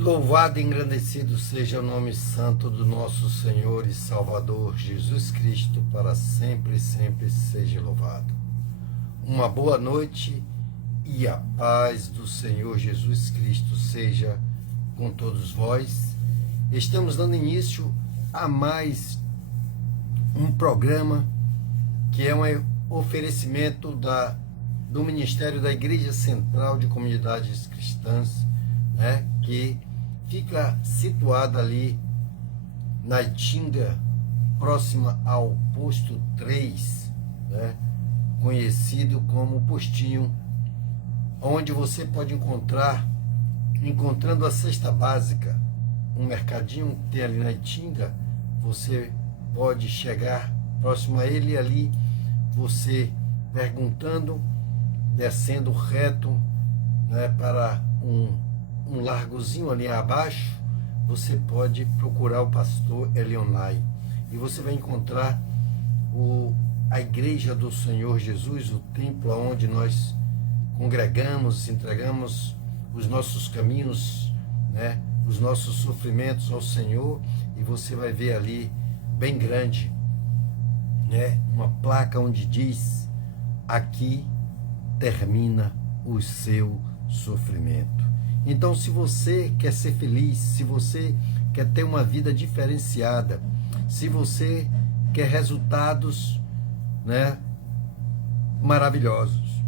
Louvado e engrandecido seja o nome santo do nosso Senhor e Salvador Jesus Cristo, para sempre e sempre seja louvado. Uma boa noite e a paz do Senhor Jesus Cristo seja com todos vós. Estamos dando início a mais um programa que é um oferecimento do Ministério da Igreja Central de Comunidades Cristãs, que fica situada ali na Itinga, próxima ao posto 3, conhecido como Postinho, onde você pode encontrando a cesta básica, um mercadinho que tem ali na Itinga. Você pode chegar próximo a ele, ali você perguntando, descendo reto, para um largozinho ali abaixo, você pode procurar o pastor Elionai e você vai encontrar a igreja do Senhor Jesus, o templo onde nós congregamos, entregamos os nossos caminhos, os nossos sofrimentos ao Senhor. E você vai ver ali bem grande, uma placa onde diz: aqui termina o seu sofrimento. Então, se você quer ser feliz, se você quer ter uma vida diferenciada, se você quer resultados, maravilhosos,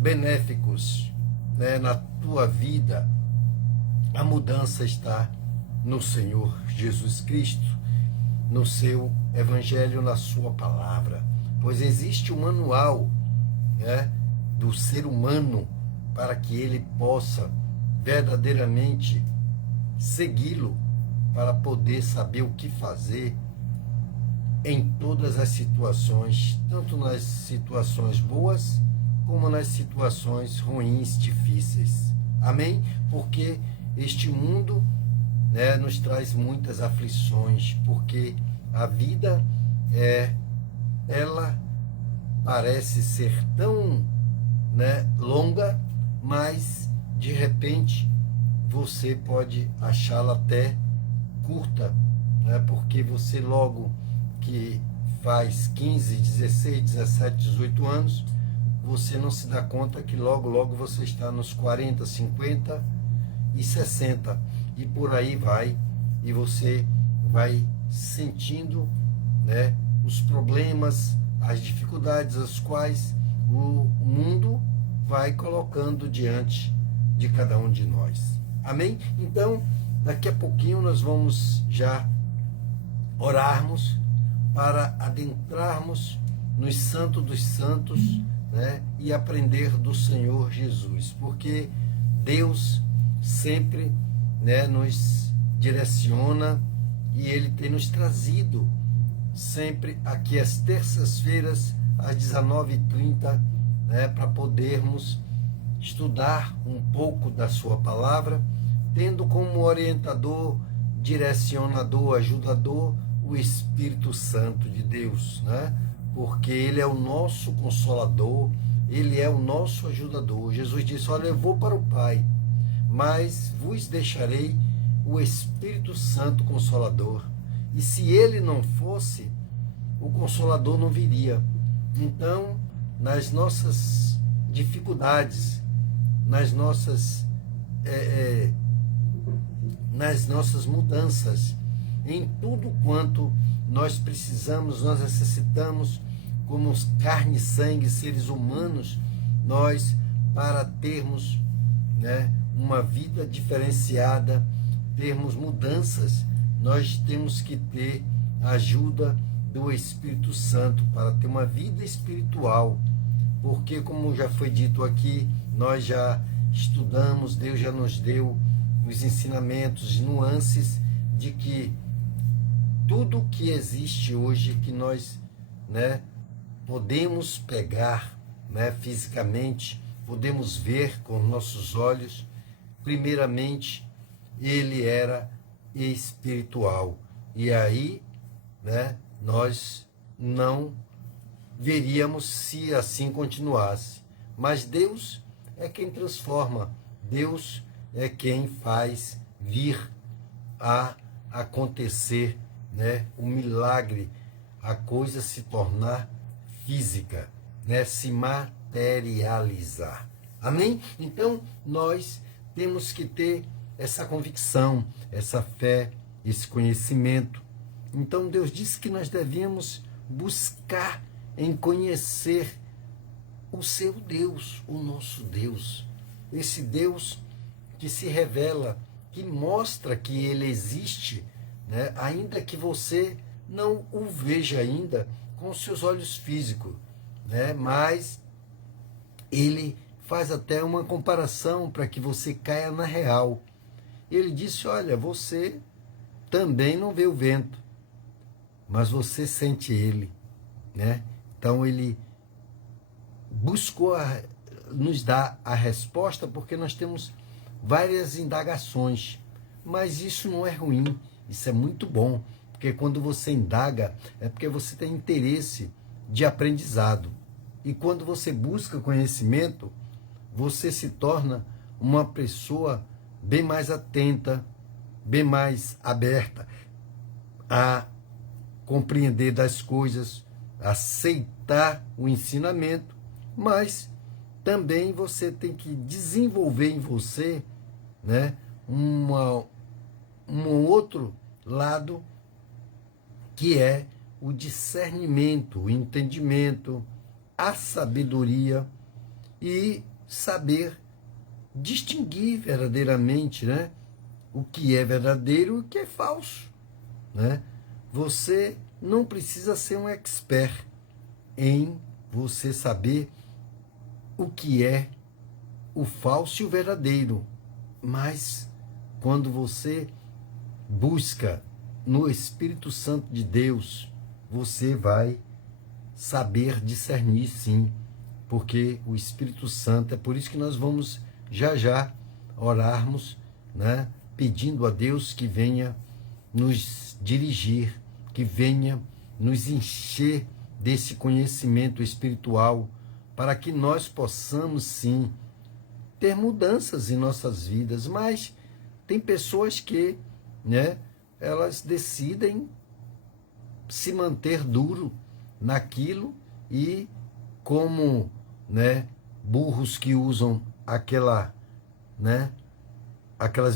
benéficos, na tua vida, a mudança está no Senhor Jesus Cristo, no seu Evangelho, na sua palavra. Pois existe um manual, do ser humano, para que ele possa verdadeiramente segui-lo, para poder saber o que fazer em todas as situações, tanto nas situações boas como nas situações ruins, difíceis. Amém? Porque este mundo, nos traz muitas aflições, porque a vida ela parece ser tão longa, mas de repente você pode achá-la até curta, porque você, logo que faz 15, 16, 17, 18 anos, você não se dá conta que logo você está nos 40, 50 e 60, e por aí vai, e você vai sentindo, os problemas, as dificuldades, as quais o mundo vai colocando diante de cada um de nós. Amém? Então, daqui a pouquinho nós vamos já orarmos para adentrarmos nos santos dos santos, e aprender do Senhor Jesus, porque Deus sempre, nos direciona, e Ele tem nos trazido sempre aqui às terças-feiras, às 19h30, para podermos estudar um pouco da sua palavra, tendo como orientador, direcionador, ajudador, o Espírito Santo de Deus, porque Ele é o nosso consolador, Ele é o nosso ajudador. Jesus disse: olha, eu vou para o Pai, mas vos deixarei o Espírito Santo Consolador. E se Ele não fosse, o Consolador não viria. Então, nas nossas dificuldades, nas nossas mudanças, em tudo quanto nós precisamos, nós necessitamos, como carne e sangue, seres humanos, nós, para termos, uma vida diferenciada, termos mudanças, nós temos que ter a ajuda do Espírito Santo para ter uma vida espiritual, porque, como já foi dito aqui, nós já estudamos, Deus já nos deu os ensinamentos, nuances de que tudo que existe hoje, que nós podemos pegar fisicamente, podemos ver com nossos olhos, primeiramente ele era espiritual, e aí nós não veríamos se assim continuasse. Mas Deus é quem transforma, Deus é quem faz vir a acontecer, né, o milagre, a coisa se tornar física, né, se materializar. Amém? Então, nós temos que ter essa convicção, essa fé, esse conhecimento. Então, Deus disse que nós devíamos buscar em conhecer o seu Deus, o nosso Deus. Esse Deus que se revela, que mostra que ele existe, né? Ainda que você não o veja ainda com os seus olhos físicos, né? Mas ele faz até uma comparação para que você caia na real. Ele disse, olha, você também não vê o vento, mas você sente ele, né? Então ele buscou nos dar a resposta, porque nós temos várias indagações, mas isso não é ruim, isso é muito bom, porque quando você indaga, é porque você tem interesse de aprendizado, e quando você busca conhecimento, você se torna uma pessoa bem mais atenta, bem mais aberta a compreender das coisas, aceitar o ensinamento, mas também você tem que desenvolver em você, né, um outro lado, que é o discernimento, o entendimento, a sabedoria e saber distinguir verdadeiramente, né, o que é verdadeiro e o que é falso, né? Você não precisa ser um expert em você saber o que é o falso e o verdadeiro, mas quando você busca no Espírito Santo de Deus, você vai saber discernir, sim, porque o Espírito Santo, é por isso que nós vamos já orarmos, né, pedindo a Deus que venha nos dirigir, que venha nos encher desse conhecimento espiritual, para que nós possamos, sim, ter mudanças em nossas vidas. Mas tem pessoas que, né, elas decidem se manter duro naquilo e, como, né, burros que usam aquelas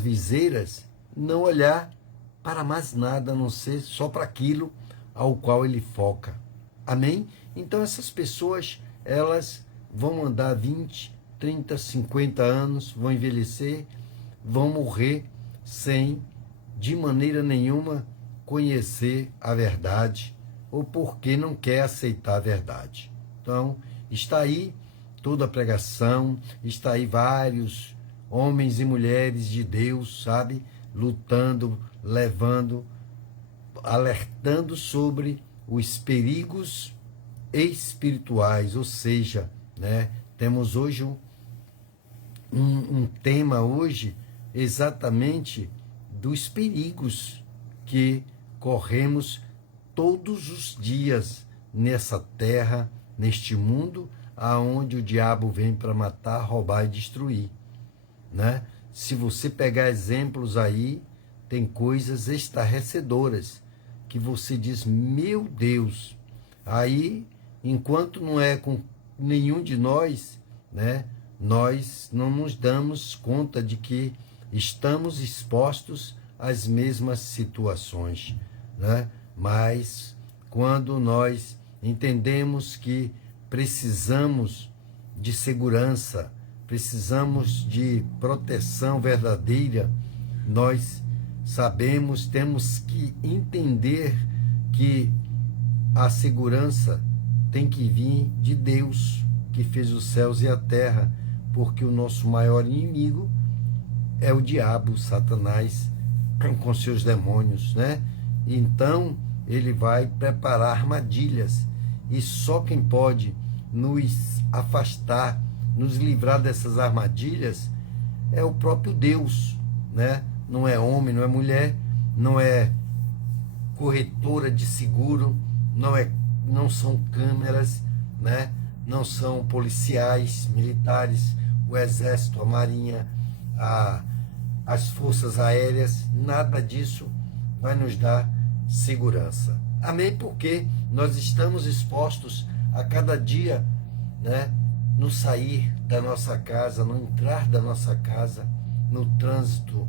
viseiras, não olhar para mais nada, a não ser só para aquilo ao qual ele foca. Amém? Então essas pessoas, elas vão andar 20, 30, 50 anos, vão envelhecer, vão morrer sem, de maneira nenhuma, conhecer a verdade, ou porque não quer aceitar a verdade. Então, está aí toda a pregação, está aí vários homens e mulheres de Deus, sabe, lutando, levando, alertando sobre os perigos espirituais, ou seja, né, temos hoje um tema hoje exatamente dos perigos que corremos todos os dias nessa terra, neste mundo, aonde o diabo vem para matar, roubar e destruir, né? Se você pegar exemplos aí, tem coisas estarrecedoras que você diz, meu Deus. Aí, enquanto não é com nenhum de nós, né, nós não nos damos conta de que estamos expostos às mesmas situações, né? Mas quando nós entendemos que precisamos de segurança, precisamos de proteção verdadeira, nós sabemos, temos que entender que a segurança tem que vir de Deus, que fez os céus e a terra, porque o nosso maior inimigo é o diabo, Satanás, com seus demônios, né? Então, ele vai preparar armadilhas, e só quem pode nos afastar, nos livrar dessas armadilhas, é o próprio Deus, né? Não é homem, não é mulher, não é corretora de seguro, não são câmeras, né? Não são policiais, militares, o exército, a marinha, as forças aéreas, nada disso vai nos dar segurança. Amém? Porque nós estamos expostos a cada dia, né, no sair da nossa casa, no entrar da nossa casa, no trânsito,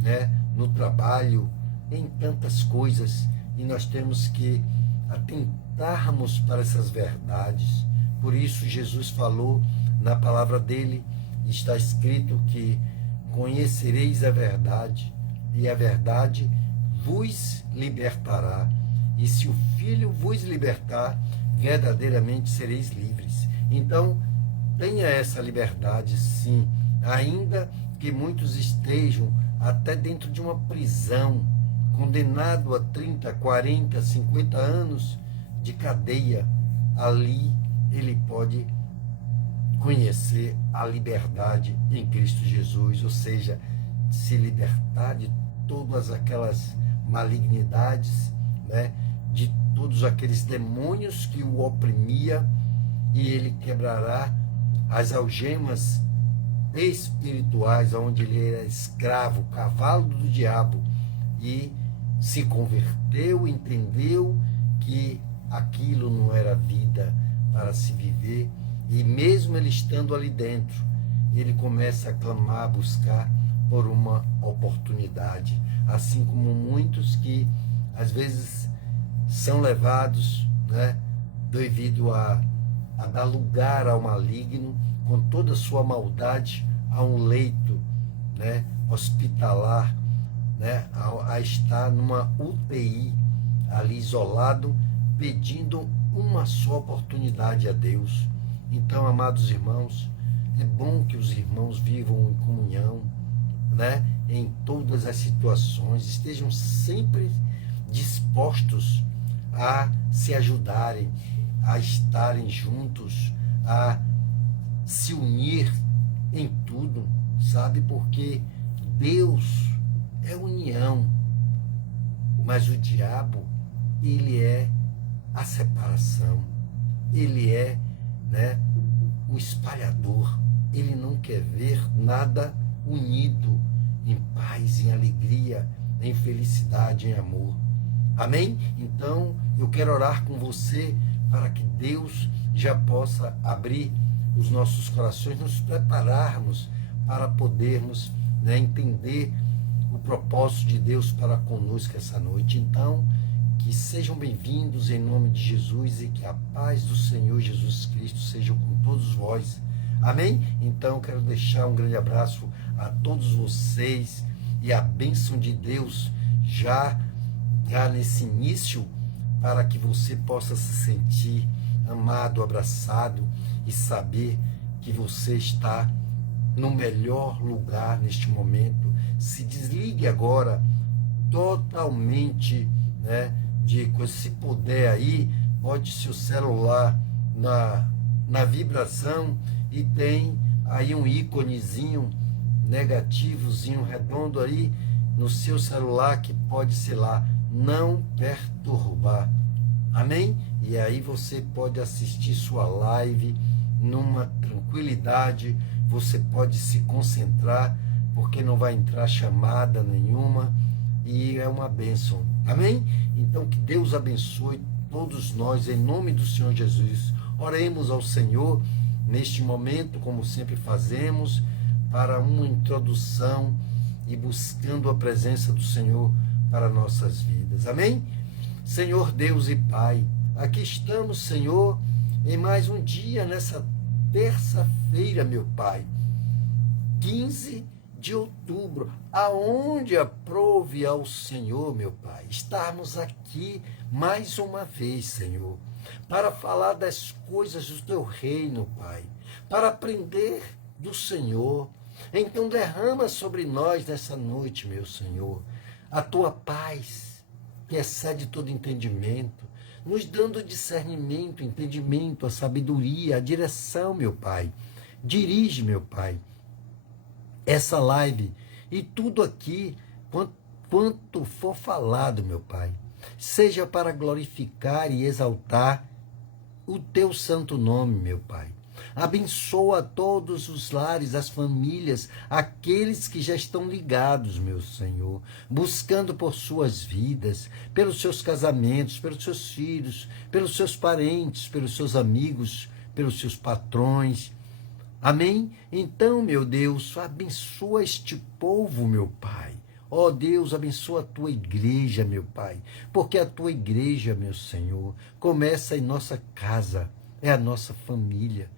né, no trabalho, em tantas coisas, e nós temos que atentarmos para essas verdades. Por isso Jesus falou na palavra dele, está escrito que conhecereis a verdade, e a verdade vos libertará. E se o Filho vos libertar, verdadeiramente sereis livres. Então, tenha essa liberdade, sim, ainda que muitos estejam até dentro de uma prisão, condenado a 30, 40, 50 anos de cadeia. Ali ele pode conhecer a liberdade em Cristo Jesus, ou seja, se libertar de todas aquelas malignidades, né, de todos aqueles demônios que o oprimia, e ele quebrará as algemas espirituais, onde ele era escravo, cavalo do diabo, e se converteu, entendeu que aquilo não era vida para se viver, e mesmo ele estando ali dentro, ele começa a clamar, a buscar por uma oportunidade, assim como muitos que às vezes são levados, né, devido a dar lugar ao maligno, com toda a sua maldade, a um leito, né, hospitalar, né, a estar numa UTI, ali isolado, pedindo uma só oportunidade a Deus. Então, amados irmãos, é bom que os irmãos vivam em comunhão, né, em todas as situações, estejam sempre dispostos a se ajudarem, a estarem juntos, a se unir em tudo, sabe? Porque Deus é união, mas o diabo, ele é a separação, ele é, né, o espalhador, ele não quer ver nada unido, em paz, em alegria, em felicidade, em amor. Amém? Então, eu quero orar com você para que Deus já possa abrir os nossos corações, nos prepararmos para podermos, né, entender o propósito de Deus para conosco essa noite. Então, que sejam bem-vindos em nome de Jesus e que a paz do Senhor Jesus Cristo seja com todos vós. Amém? Então, quero deixar um grande abraço a todos vocês e a bênção de Deus já nesse início, para que você possa se sentir amado, abraçado e saber que você está no melhor lugar neste momento. Se desligue agora totalmente, né, de coisa. Se puder aí, bote seu celular na vibração e tem aí um íconezinho negativozinho redondo aí no seu celular que pode, sei lá, não perturbar. Amém? E aí você pode assistir sua live numa tranquilidade, você pode se concentrar, porque não vai entrar chamada nenhuma, e é uma bênção. Amém? Então que Deus abençoe todos nós, em nome do Senhor Jesus. Oremos ao Senhor neste momento, como sempre fazemos, para uma introdução e buscando a presença do Senhor para nossas vidas. Amém? Senhor Deus e Pai, aqui estamos, Senhor, em mais um dia, nessa terça-feira, meu Pai, 15 de outubro, aonde aprove ao Senhor, meu Pai, estarmos aqui mais uma vez, Senhor, para falar das coisas do Teu reino, Pai, para aprender do Senhor. Então derrama sobre nós nessa noite, meu Senhor, a Tua paz, que excede todo entendimento, nos dando discernimento, entendimento, a sabedoria, a direção, meu Pai. Dirige, meu Pai, essa live e tudo aqui, quanto for falado, meu Pai, seja para glorificar e exaltar o Teu santo nome, meu Pai. Abençoa todos os lares, as famílias, aqueles que já estão ligados, meu Senhor, buscando por suas vidas, pelos seus casamentos, pelos seus filhos, pelos seus parentes, pelos seus amigos, pelos seus patrões. Amém? Então, meu Deus, abençoa este povo, meu Pai. Ó Deus, abençoa a tua igreja, meu Pai, porque a tua igreja, meu Senhor, começa em nossa casa, é a nossa família,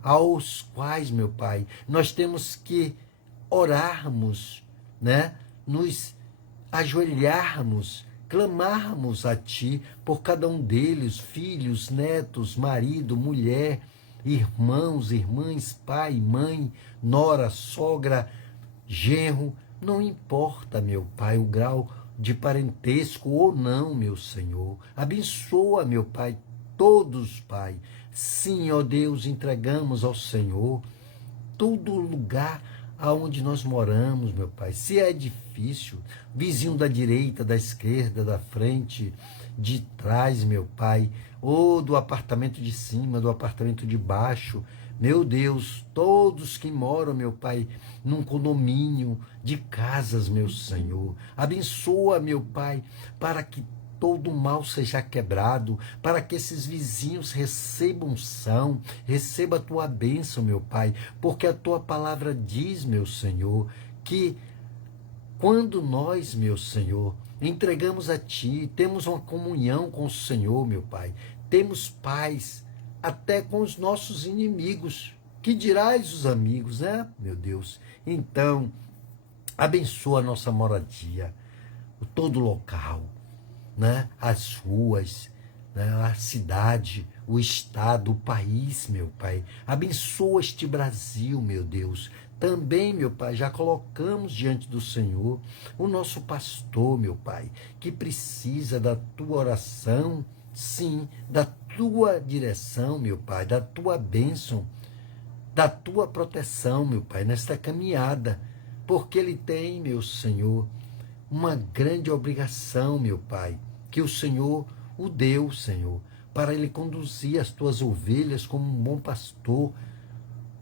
aos quais, meu Pai, nós temos que orarmos, né? Nos ajoelharmos, clamarmos a Ti por cada um deles, filhos, netos, marido, mulher, irmãos, irmãs, pai, mãe, nora, sogra, genro, não importa, meu Pai, o grau de parentesco ou não, meu Senhor. Abençoa, meu Pai, todos, Pai. Sim, ó Deus, entregamos ao Senhor todo lugar aonde nós moramos, meu Pai. Se é difícil, vizinho da direita, da esquerda, da frente, de trás, meu Pai, ou do apartamento de cima, do apartamento de baixo, meu Deus, todos que moram, meu Pai, num condomínio de casas, meu Senhor, abençoa, meu Pai, para que todo mal seja quebrado, para que esses vizinhos recebam unção, receba a tua bênção, meu Pai, porque a tua palavra diz, meu Senhor, que quando nós, meu Senhor, entregamos a Ti, temos uma comunhão com o Senhor, meu Pai, temos paz até com os nossos inimigos, que dirás os amigos, né, meu Deus? Então, abençoa a nossa moradia, todo local, né? As ruas, né? A cidade, o estado, o país, meu Pai. Abençoa este Brasil, meu Deus. Também, meu Pai, já colocamos diante do Senhor o nosso pastor, meu Pai, que precisa da tua oração, sim, da tua direção, meu Pai, da tua bênção, da tua proteção, meu Pai, nesta caminhada, porque ele tem, meu Senhor, uma grande obrigação, meu Pai, que o Senhor o deu, Senhor, para ele conduzir as tuas ovelhas como um bom pastor.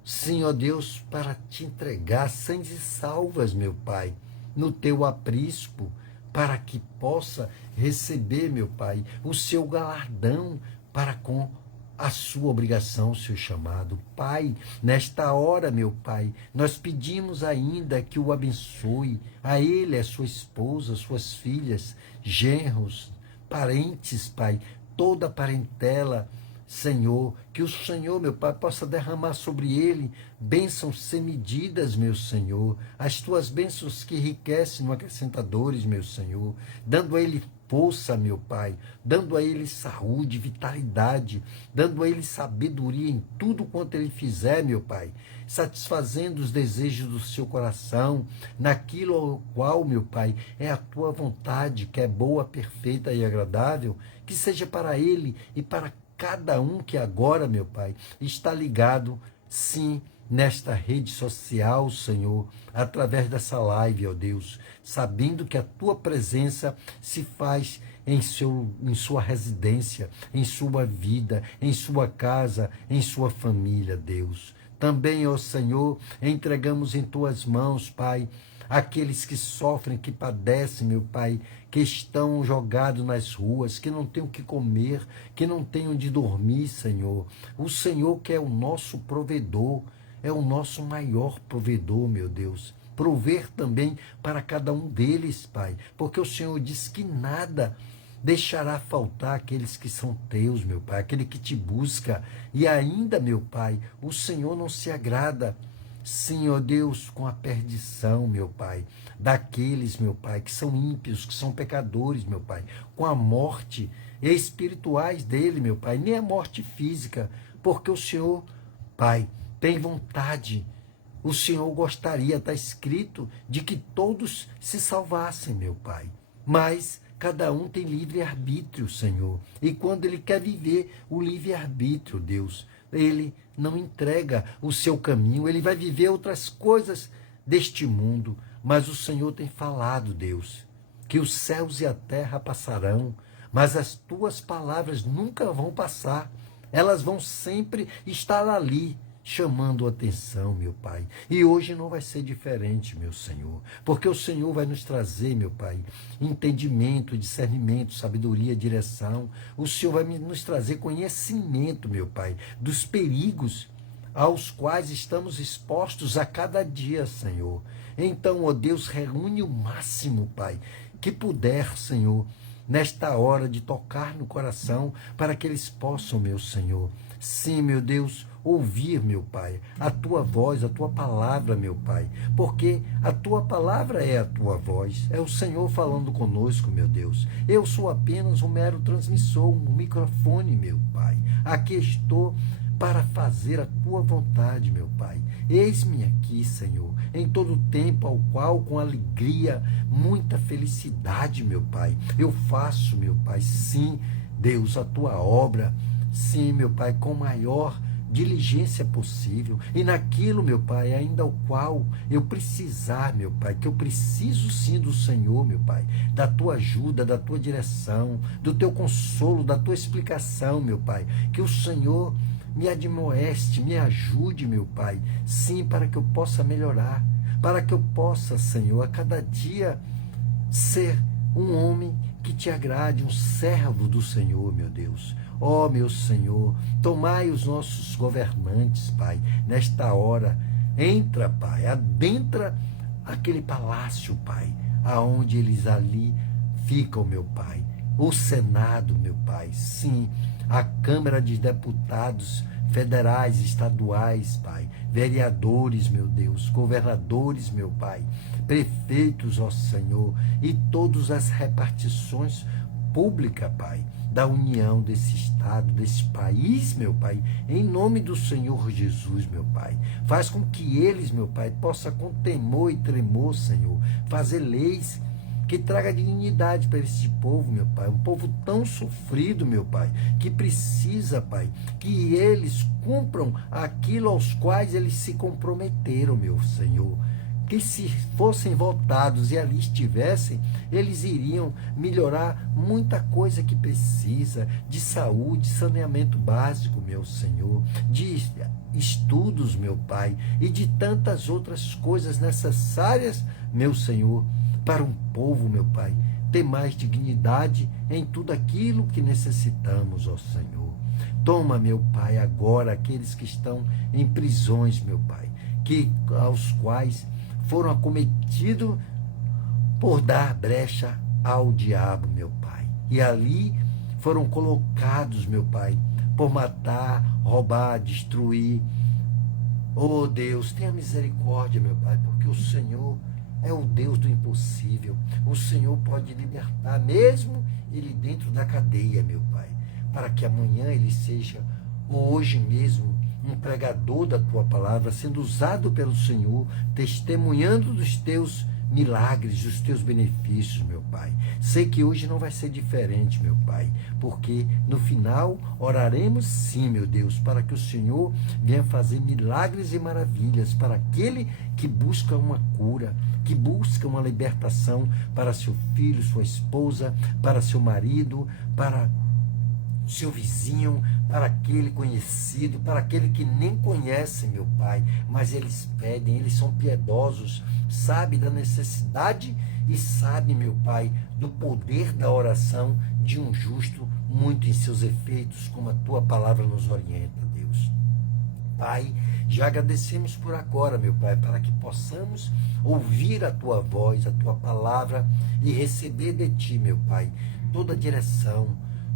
Sim, ó Deus, para te entregar sãs e salvas, meu Pai, no teu aprisco, para que possa receber, meu Pai, o seu galardão para com a sua obrigação, o seu chamado. Pai, nesta hora, meu Pai, nós pedimos ainda que o abençoe, a ele, a sua esposa, suas filhas, genros, parentes, Pai, toda a parentela, Senhor, que o Senhor, meu Pai, possa derramar sobre ele bênçãos sem medidas, meu Senhor, as tuas bênçãos que enriquecem no acrescentadores, meu Senhor, dando a ele força, meu Pai, dando a ele saúde, vitalidade, dando a ele sabedoria em tudo quanto ele fizer, meu Pai, satisfazendo os desejos do seu coração, naquilo ao qual, meu Pai, é a tua vontade, que é boa, perfeita e agradável, que seja para ele e para cada um que agora, meu Pai, está ligado, sim, nesta rede social, Senhor, através dessa live, ó Deus, sabendo que a tua presença se faz em sua residência, em sua vida, em sua casa, em sua família, Deus. Também, ó Senhor, entregamos em tuas mãos, Pai, aqueles que sofrem, que padecem, meu Pai, que estão jogados nas ruas, que não têm o que comer, que não têm onde dormir, Senhor. O Senhor que é o nosso provedor, é o nosso maior provedor, meu Deus. Prover também para cada um deles, Pai, porque o Senhor diz que nada deixará faltar aqueles que são teus, meu Pai, aquele que te busca. E ainda, meu Pai, o Senhor não se agrada, sim, ó Deus, com a perdição, meu Pai, daqueles, meu Pai, que são ímpios, que são pecadores, meu Pai, com a morte espirituais dele, meu Pai, nem a morte física, porque o Senhor, Pai, tem vontade, o Senhor gostaria, está escrito, de que todos se salvassem, meu Pai, mas cada um tem livre-arbítrio, Senhor, e quando ele quer viver o livre-arbítrio, Deus, ele não entrega o seu caminho, ele vai viver outras coisas deste mundo, mas o Senhor tem falado, Deus, que os céus e a terra passarão, mas as tuas palavras nunca vão passar, elas vão sempre estar ali, chamando a atenção, meu Pai. E hoje não vai ser diferente, meu Senhor, porque o Senhor vai nos trazer, meu Pai, entendimento, discernimento, sabedoria, direção. O Senhor vai nos trazer conhecimento, meu Pai, dos perigos aos quais estamos expostos a cada dia, Senhor. Então, ó Deus, reúne o máximo, Pai, que puder, Senhor, nesta hora de tocar no coração, para que eles possam, meu Senhor, sim, meu Deus, ouvir, meu Pai, a tua voz, a tua palavra, meu Pai, porque a tua palavra é a tua voz, é o Senhor falando conosco, meu Deus. Eu sou apenas um mero transmissor, um microfone, meu Pai. Aqui estou para fazer a tua vontade, meu Pai. Eis-me aqui, Senhor, em todo o tempo ao qual, com alegria, muita felicidade, meu Pai, eu faço, meu Pai, sim, Deus, a tua obra, sim, meu Pai, com maior diligência possível, e naquilo, meu Pai, ainda o qual eu precisar, meu Pai, que eu preciso sim do Senhor, meu Pai, da tua ajuda, da tua direção, do teu consolo, da tua explicação, meu Pai, que o Senhor me admoeste, me ajude, meu Pai, sim, para que eu possa melhorar, para que eu possa, Senhor, a cada dia ser um homem que te agrade, um servo do Senhor, meu Deus. Ó, meu Senhor, tomai os nossos governantes, Pai, nesta hora. Entra, Pai, adentra aquele palácio, Pai, aonde eles ali ficam, meu Pai. O Senado, meu Pai, sim, a Câmara de Deputados federais, estaduais, Pai, vereadores, meu Deus, governadores, meu Pai, prefeitos, ó Senhor, e todas as repartições públicas, Pai, da união desse estado, desse país, meu Pai, em nome do Senhor Jesus, meu Pai. Faz com que eles, meu Pai, possam com temor e tremor, Senhor, fazer leis que traga dignidade para esse povo, meu Pai, um povo tão sofrido, meu Pai, que precisa, Pai, que eles cumpram aquilo aos quais eles se comprometeram, meu Senhor. Que se fossem votados e ali estivessem, eles iriam melhorar muita coisa que precisa, de saúde, saneamento básico, meu Senhor, de estudos, meu Pai, e de tantas outras coisas necessárias, meu Senhor, para um povo, meu Pai, ter mais dignidade em tudo aquilo que necessitamos, ó Senhor. Toma, meu Pai, agora aqueles que estão em prisões, meu Pai, aos quais foram acometidos por dar brecha ao diabo, meu Pai. E ali foram colocados, meu Pai, por matar, roubar, destruir. Oh Deus, tenha misericórdia, meu Pai, porque o Senhor é o Deus do impossível. O Senhor pode libertar, mesmo ele dentro da cadeia, meu Pai, para que amanhã ele seja, ou hoje mesmo, um pregador da tua palavra, sendo usado pelo Senhor, testemunhando dos teus milagres, dos teus benefícios, meu Pai. Sei que hoje não vai ser diferente, meu Pai, porque no final oraremos sim, meu Deus, para que o Senhor venha fazer milagres e maravilhas para aquele que busca uma cura, que busca uma libertação para seu filho, sua esposa, para seu marido, para seu vizinho, para aquele conhecido, para aquele que nem conhece, meu Pai, mas eles pedem, eles são piedosos, sabe da necessidade e sabe, meu Pai, do poder da oração de um justo, muito em seus efeitos, como a tua palavra nos orienta, Deus. Pai, já agradecemos por agora, meu Pai, para que possamos ouvir a tua voz, a tua palavra e receber de ti, meu Pai, toda a direção,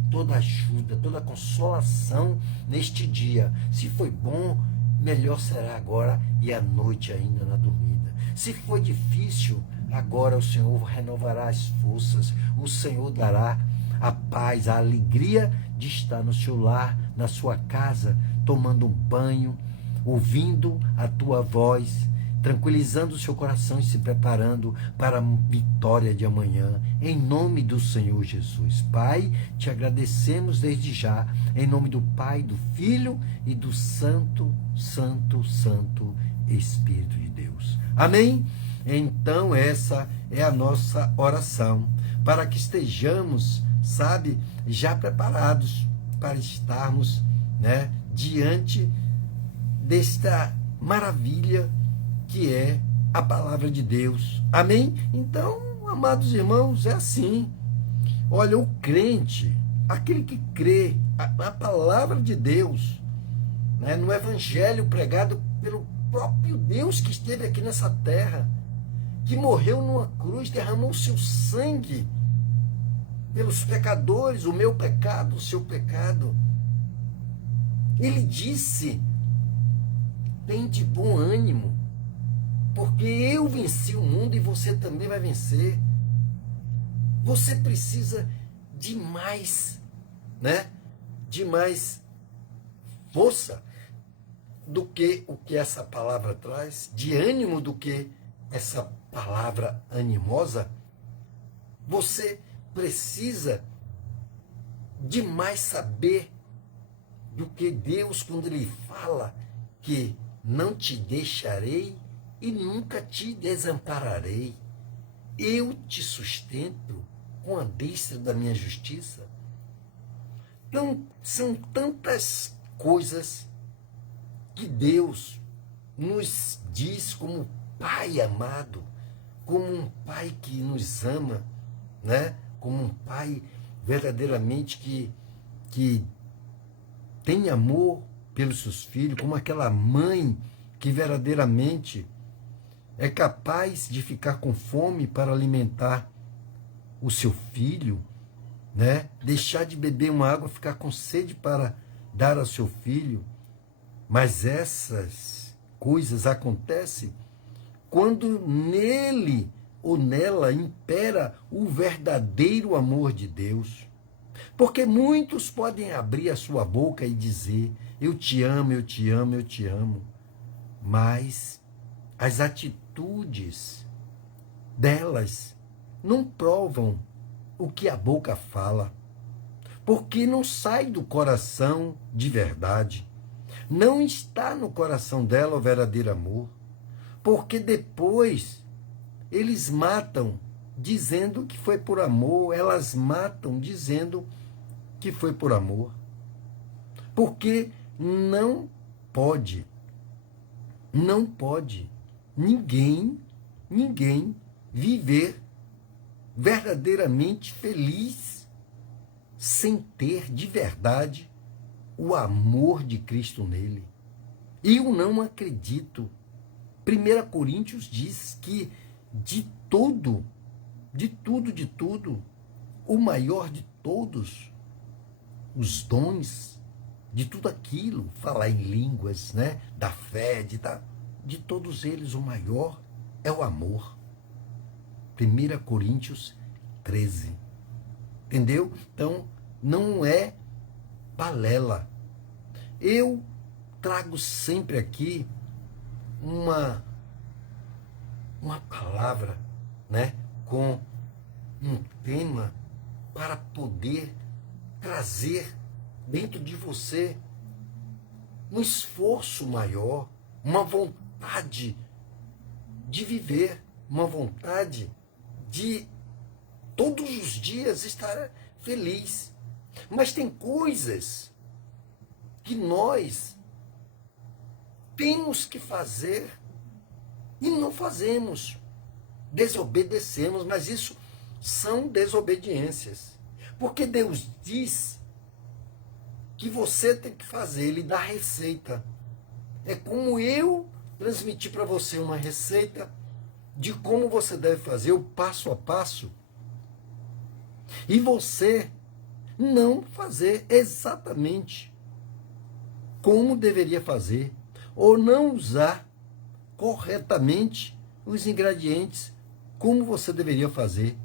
toda ajuda, toda consolação neste dia. Se foi bom, melhor será agora e à noite ainda na dormida. Se foi difícil, agora o Senhor renovará as forças, o Senhor dará a paz, a alegria de estar no seu lar, na sua casa, tomando um banho, ouvindo a tua voz, tranquilizando o seu coração e se preparando para a vitória de amanhã, em nome do Senhor Jesus. Pai, te agradecemos desde já, em nome do Pai, do Filho e do Santo, Santo, Santo Espírito de Deus. Amém? Então essa é a nossa oração, para que estejamos, sabe, já preparados para estarmos, diante desta maravilha que é a palavra de Deus. Amém? Então, amados irmãos, é assim. Olha, o crente, aquele que crê na palavra de Deus, né, no evangelho pregado pelo próprio Deus que esteve aqui nessa terra, que morreu numa cruz, derramou seu sangue pelos pecadores, o meu pecado, o seu pecado. Ele disse: tem de bom ânimo, porque eu venci o mundo e você também vai vencer. Você precisa de mais, né? De mais força do que o que essa palavra traz, de ânimo do que essa palavra animosa. Você precisa de mais saber do que Deus, quando Ele fala que não te deixarei e nunca te desampararei. Eu te sustento com a destra da minha justiça. Então, são tantas coisas que Deus nos diz como Pai amado, como um Pai que nos ama, né? Como um Pai verdadeiramente que tem amor pelos seus filhos, como aquela mãe que verdadeiramente é capaz de ficar com fome para alimentar o seu filho, né? Deixar de beber uma água, ficar com sede para dar ao seu filho. Mas essas coisas acontecem quando nele ou nela impera o verdadeiro amor de Deus. Porque muitos podem abrir a sua boca e dizer: eu te amo, eu te amo, eu te amo. Mas as atitudes delas não provam o que a boca fala. Porque não sai do coração de verdade. Não está no coração dela o verdadeiro amor. Porque depois eles matam dizendo que foi por amor, elas matam dizendo que foi por amor. Porque não pode ninguém viver verdadeiramente feliz sem ter de verdade o amor de Cristo nele. Eu não acredito. 1 Coríntios diz que de tudo, o maior de todos os dons, de tudo aquilo, falar em línguas, né, da fé, de todos eles, o maior é o amor. 1 Coríntios 13. Entendeu? Então, não é balela. Eu trago sempre aqui uma palavra, né, com um tema para poder trazer dentro de você um esforço maior, uma vontade de viver, uma vontade de todos os dias estar feliz. Mas tem coisas que nós temos que fazer e não fazemos. Desobedecemos, mas isso são desobediências. Porque Deus diz que você tem que fazer, Ele dá receita. É como eu transmitir para você uma receita de como você deve fazer, o passo a passo, e você não fazer exatamente como deveria fazer, ou não usar corretamente os ingredientes como você deveria fazer.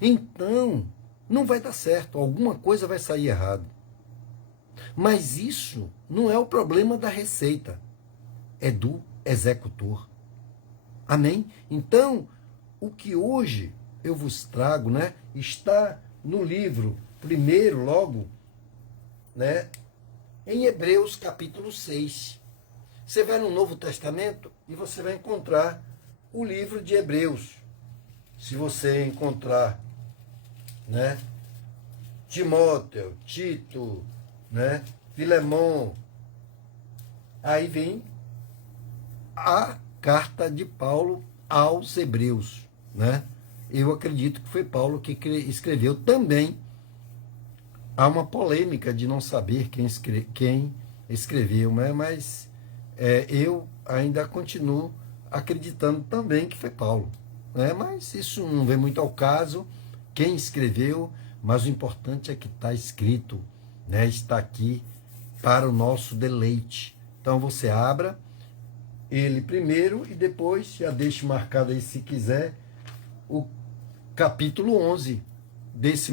Então, não vai dar certo, alguma coisa vai sair errado. Mas isso não é o problema da receita, é do executor. Amém? Então, o que hoje eu vos trago, né, está no livro, primeiro logo, né, em Hebreus capítulo 6. Você vai no Novo Testamento e você vai encontrar o livro de Hebreus. Se você encontrar, né, Timóteo, Tito, né, Filemão, aí vem a carta de Paulo aos Hebreus, né? Eu acredito que foi Paulo que escreveu também. Há uma polêmica de não saber quem escreveu, né? Mas eu ainda continuo acreditando também que foi Paulo, né? Mas isso não vem muito ao caso, quem escreveu, mas o importante é que está escrito, né? Está aqui para o nosso deleite. Então você abra ele primeiro e depois já deixe marcado aí, se quiser, o capítulo 11 dessa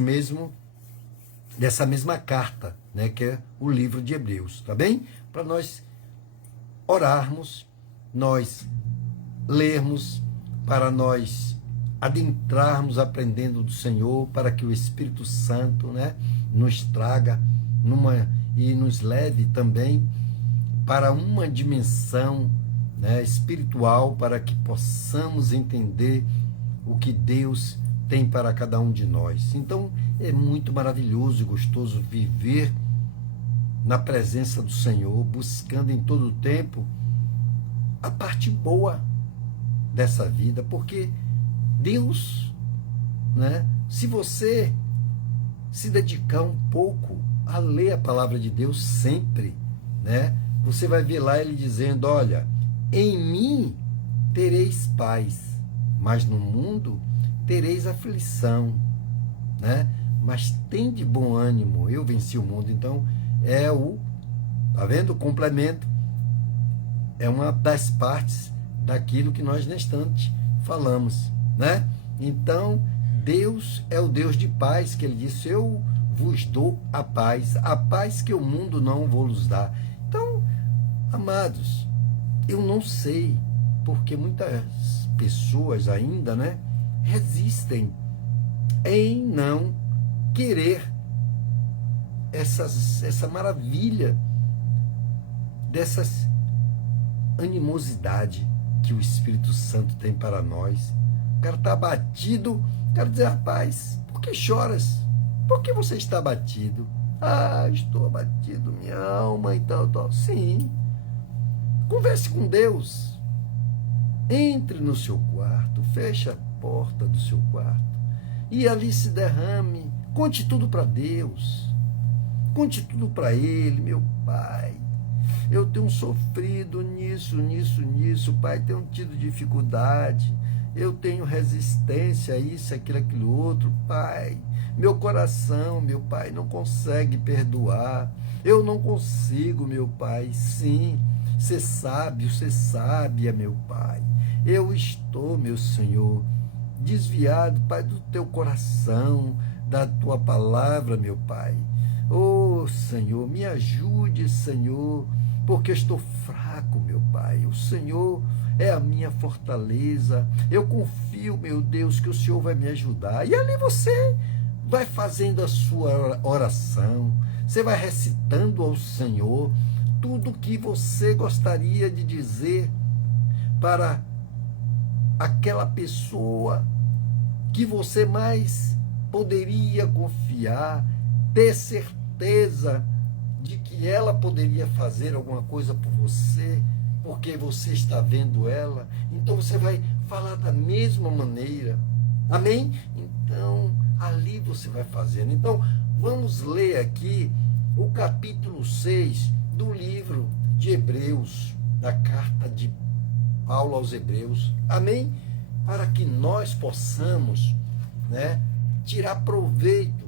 mesma carta, né, que é o livro de Hebreus, tá bem? Para nós orarmos, nós lermos, para nós adentrarmos aprendendo do Senhor, para que o Espírito Santo, né, nos traga e nos leve também para uma dimensão, né, espiritual, para que possamos entender o que Deus tem para cada um de nós. Então, é muito maravilhoso e gostoso viver na presença do Senhor, buscando em todo o tempo a parte boa dessa vida, porque Deus, né, se você se dedicar um pouco a ler a palavra de Deus sempre, né, você vai ver lá ele dizendo, olha, em mim tereis paz, mas no mundo tereis aflição, né? Mas tem de bom ânimo, eu venci o mundo. Então, tá vendo? O complemento é uma das partes daquilo que nós neste instante falamos, né? Então, Deus é o Deus de paz, que ele disse, eu vos dou a paz que o mundo não vos dá. Então, amados, eu não sei, porque muitas pessoas ainda, né, resistem em não querer essa maravilha dessas animosidade que o Espírito Santo tem para nós. O cara está abatido, quero dizer, rapaz, por que choras? Por que você está abatido? Ah, estou abatido, minha alma e tal. Sim, converse com Deus. Entre no seu quarto, feche a porta do seu quarto e ali se derrame. Conte tudo para Deus. Conte tudo para Ele. Meu Pai, eu tenho sofrido nisso, Pai. Tenho tido dificuldade. Eu tenho resistência a isso, aquilo, outro, Pai. Meu coração, meu Pai, não consegue perdoar. Eu não consigo, meu Pai. Sim, você sabe, meu Pai. Eu estou, meu Senhor, desviado, Pai, do teu coração, da tua palavra, meu Pai. Oh, Senhor, me ajude, Senhor, porque eu estou fraco, meu Pai. O Senhor é a minha fortaleza. Eu confio, meu Deus, que o Senhor vai me ajudar. E ali você vai fazendo a sua oração, você vai recitando ao Senhor tudo o que você gostaria de dizer para aquela pessoa que você mais poderia confiar, ter certeza de que ela poderia fazer alguma coisa por você, porque você está vendo ela. Então você vai falar da mesma maneira. Amém? Então, ali você vai fazendo. Então, vamos ler aqui o capítulo 6 do livro de Hebreus, da carta de Paulo aos Hebreus. Amém? Para que nós possamos, né, tirar proveito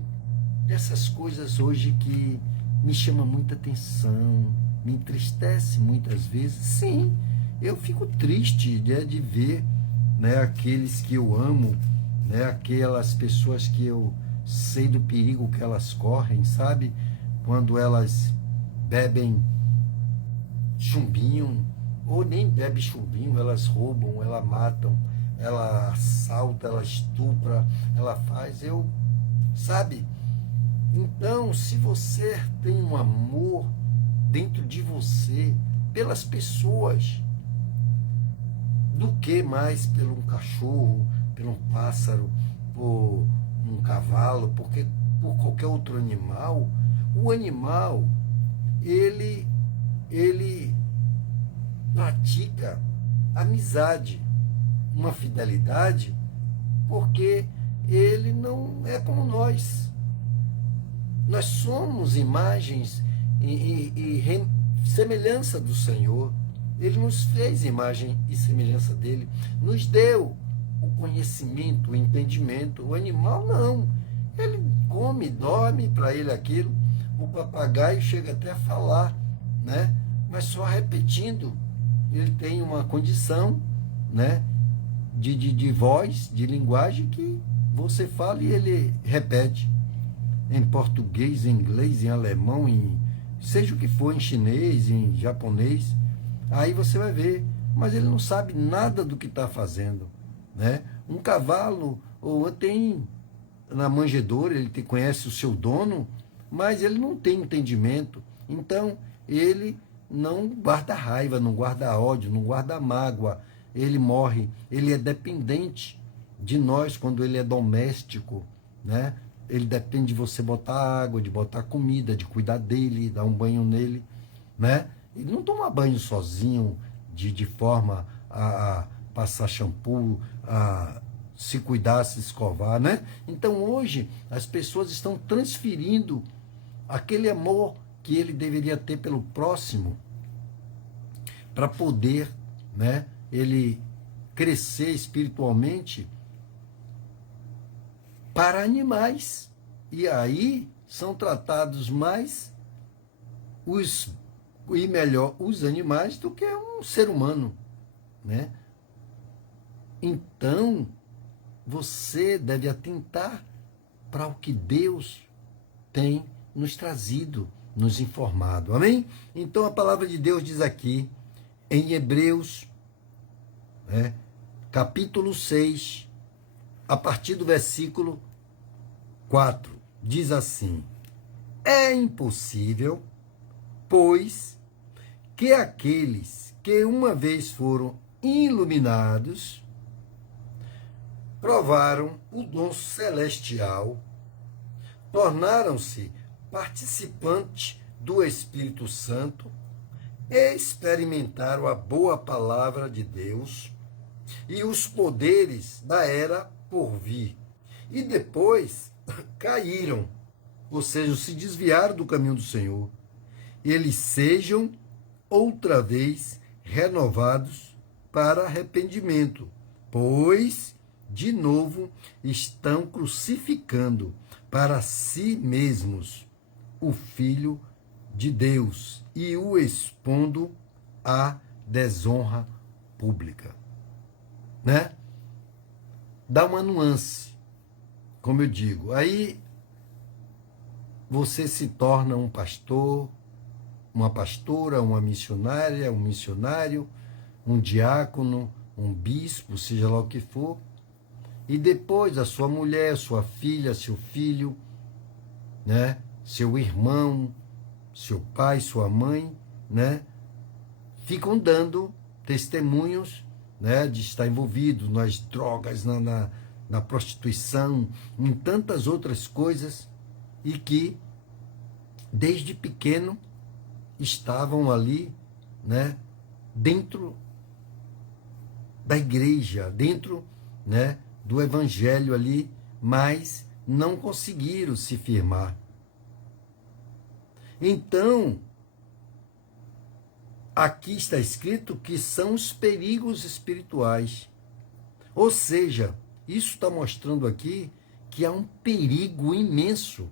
dessas coisas hoje que me chamam muita atenção, me entristece muitas vezes. Sim, eu fico triste, né, de ver, né, aqueles que eu amo, né, aquelas pessoas que eu sei do perigo que elas correm, sabe? Quando elas bebem chumbinho, ou nem bebe chumbinho, elas roubam, elas matam, ela assalta, ela estupra, ela faz, sabe? Então, se você tem um amor dentro de você pelas pessoas, do que mais pelo um cachorro, pelo um pássaro, por um cavalo, porque por qualquer outro animal, o animal, ele pratica amizade, uma fidelidade, porque ele não é como nós. Nós somos imagens e semelhança do Senhor. Ele nos fez imagem e semelhança dele, nos deu o conhecimento, o entendimento. O animal não, ele come, dorme, para ele aquilo. O papagaio chega até a falar, né? Mas só repetindo. Ele tem uma condição, né, de voz, de linguagem, que você fala e ele repete em português, em inglês, em alemão, em seja o que for, em chinês, em japonês. Aí você vai ver, mas ele não sabe nada do que está fazendo, né? Um cavalo, ou tem na manjedoura, ele conhece o seu dono, mas ele não tem entendimento. Então, ele não guarda raiva, não guarda ódio, não guarda mágoa. Ele morre, ele é dependente de nós quando ele é doméstico, né? Ele depende de você botar água, de botar comida, de cuidar dele, dar um banho nele, né? Ele não toma banho sozinho, de forma a passar shampoo, a se cuidar, se escovar, né? Então hoje as pessoas estão transferindo aquele amor que ele deveria ter pelo próximo para poder, né, ele crescer espiritualmente para animais. E aí são tratados mais e melhor os animais do que um ser humano, né? Então, você deve atentar para o que Deus tem nos trazido, nos informado. Amém? Então, a palavra de Deus diz aqui, em Hebreus, né, capítulo 6, a partir do versículo 4, diz assim: é impossível, pois, que aqueles que uma vez foram iluminados provaram o dom celestial, tornaram-se participantes do Espírito Santo, experimentaram a boa palavra de Deus e os poderes da era por vir, e depois caíram, ou seja, se desviaram do caminho do Senhor. Eles sejam outra vez renovados para arrependimento, pois de novo estão crucificando para si mesmos o Filho de Deus e o expondo à desonra pública, né? Dá uma nuance, como eu digo. Aí você se torna um pastor, uma pastora, uma missionária, um missionário, um diácono, um bispo, seja lá o que for. E depois a sua mulher, sua filha, seu filho, né, seu irmão, seu pai, sua mãe, né, ficam dando testemunhos, né, de estar envolvido nas drogas, na prostituição, em tantas outras coisas, e que desde pequeno estavam ali, né, dentro da igreja, dentro, né, do evangelho ali, mas não conseguiram se firmar. Então, aqui está escrito que são os perigos espirituais. Ou seja, isso está mostrando aqui que há um perigo imenso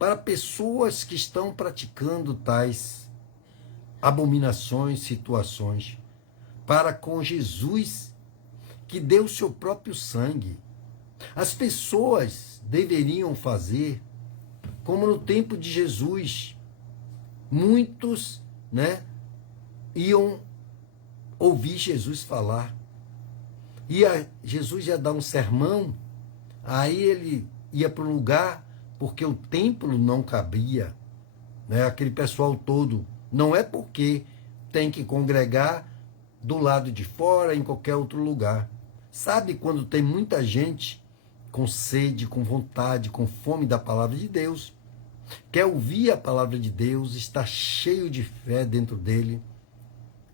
para pessoas que estão praticando tais abominações, situações, para com Jesus, que deu seu próprio sangue. As pessoas deveriam fazer como no tempo de Jesus. Muitos, né, iam ouvir Jesus falar. Jesus ia dar um sermão, aí ele ia para um lugar, porque o templo não cabia, né, aquele pessoal todo. Não é porque tem que congregar do lado de fora, em qualquer outro lugar. Sabe quando tem muita gente com sede, com vontade, com fome da palavra de Deus, quer ouvir a palavra de Deus, está cheio de fé dentro dele,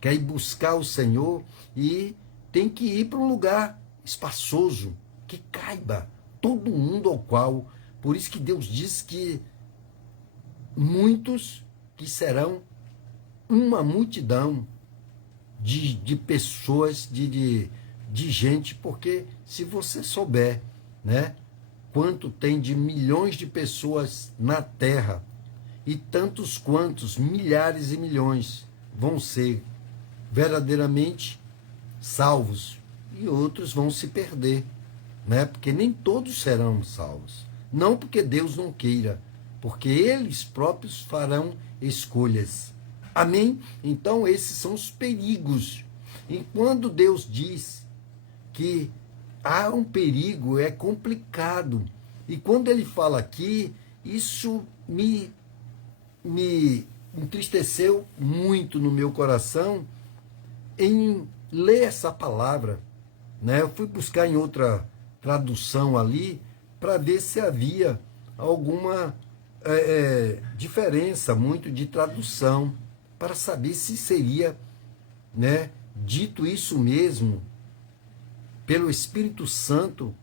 quer ir buscar o Senhor e tem que ir para um lugar espaçoso, que caiba todo mundo ao qual. Por isso que Deus diz que muitos que serão uma multidão de pessoas, de gente, porque se você souber, né, quanto tem de milhões de pessoas na Terra, e tantos quantos, milhares e milhões, vão ser verdadeiramente salvos, e outros vão se perder, né? Porque nem todos serão salvos. Não porque Deus não queira, porque eles próprios farão escolhas. Amém? Então esses são os perigos. E quando Deus diz que há um perigo, é complicado. E quando ele fala aqui, isso me entristeceu muito no meu coração em ler essa palavra, né? Eu fui buscar em outra tradução ali para ver se havia alguma diferença muito de tradução, para saber se seria, né, dito isso mesmo pelo Espírito Santo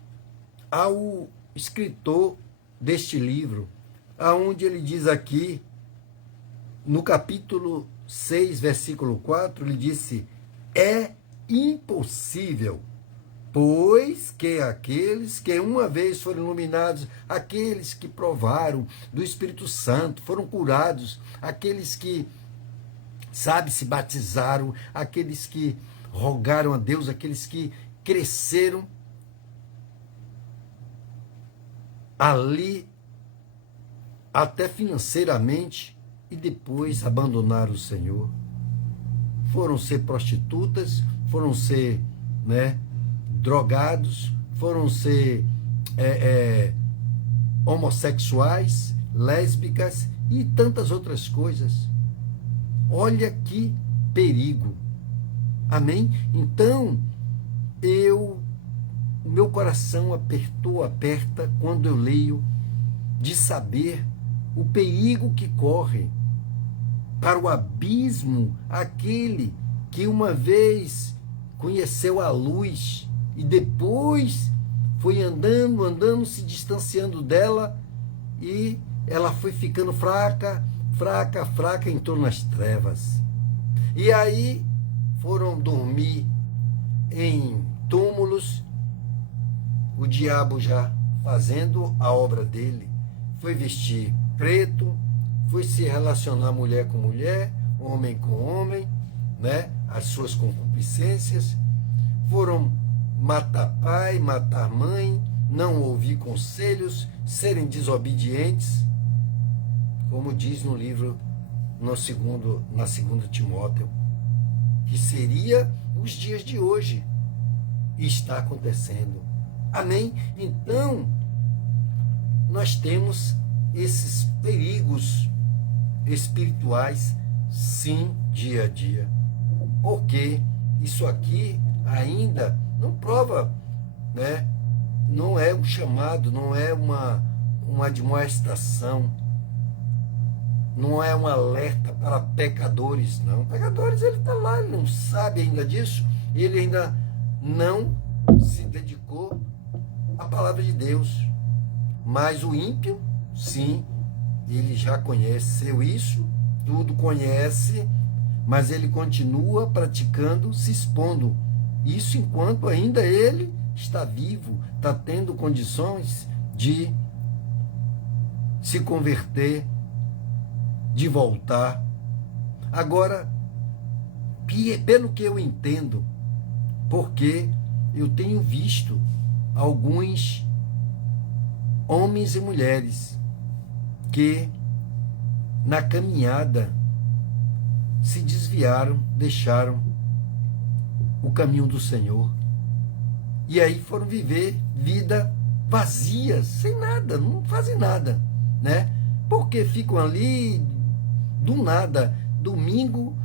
ao escritor deste livro, aonde ele diz aqui, no capítulo 6, versículo 4, ele disse: é impossível, pois que aqueles que uma vez foram iluminados, aqueles que provaram do Espírito Santo, foram curados, aqueles que, sabe, se batizaram, aqueles que rogaram a Deus, aqueles que cresceram ali até financeiramente e depois abandonaram o Senhor. Foram ser prostitutas, foram ser, né, drogados, foram ser homossexuais, lésbicas e tantas outras coisas. Olha que perigo. Amém? Então, meu coração aperta quando eu leio, de saber o perigo que corre para o abismo aquele que uma vez conheceu a luz e depois foi andando, se distanciando dela, e ela foi ficando fraca, entrou nas trevas. E aí foram dormir em túmulos, o diabo já fazendo a obra dele, foi vestir preto, foi se relacionar mulher com mulher, homem com homem, né? As suas concupiscências, foram matar pai, matar mãe, não ouvir conselhos, serem desobedientes, como diz no livro, na segunda Timóteo, que seria os dias de hoje, e está acontecendo. Amém? Então, nós temos esses perigos espirituais, sim, dia a dia. Porque isso aqui ainda não prova, né? Não é um chamado, não é uma admoestação, não é um alerta para pecadores, não. Pecadores, ele está lá, ele não sabe ainda disso, ele ainda não se dedicou à palavra de Deus. Mas o ímpio, sim, ele já conheceu isso, tudo conhece, mas ele continua praticando, se expondo. Isso enquanto ainda ele está vivo, está tendo condições de se converter, de voltar. Agora, pelo que eu entendo, porque eu tenho visto alguns homens e mulheres que na caminhada se desviaram, deixaram o caminho do Senhor, e aí foram viver vida vazia, sem nada, não fazem nada, né? Porque ficam ali do nada, domingo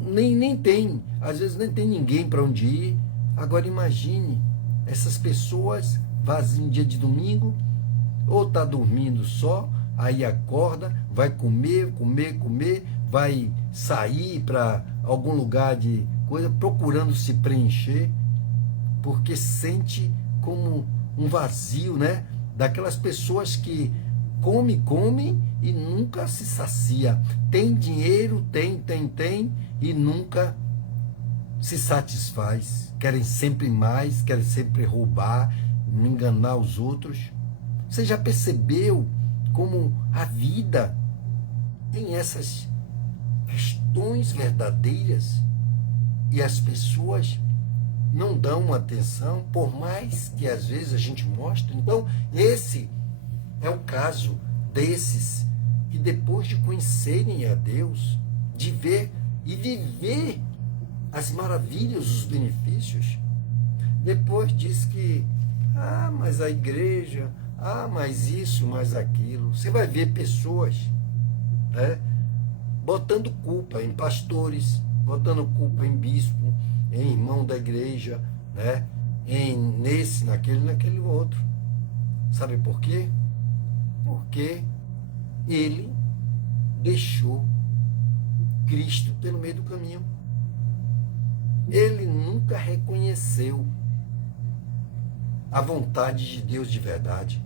nem tem, às vezes nem tem ninguém para onde ir. Agora imagine essas pessoas vazias em dia de domingo, ou está dormindo só, aí acorda, vai comer, vai sair para algum lugar de coisa, procurando se preencher, porque sente como um vazio, né? Daquelas pessoas que come e nunca se sacia. Tem dinheiro, tem, e nunca se satisfaz. Querem sempre mais, querem sempre roubar, enganar os outros. Você já percebeu como a vida tem essas questões verdadeiras e as pessoas não dão atenção, por mais que às vezes a gente mostre? Então, esse é o caso desses que depois de conhecerem a Deus, de ver e viver as maravilhas, os benefícios, depois diz que, mas a igreja, mas isso, mais aquilo. Você vai ver pessoas, né, botando culpa em pastores, botando culpa em bispo, em irmão da igreja, né, naquele outro. Sabe por quê? Porque ele deixou Cristo pelo meio do caminho. Ele nunca reconheceu a vontade de Deus de verdade.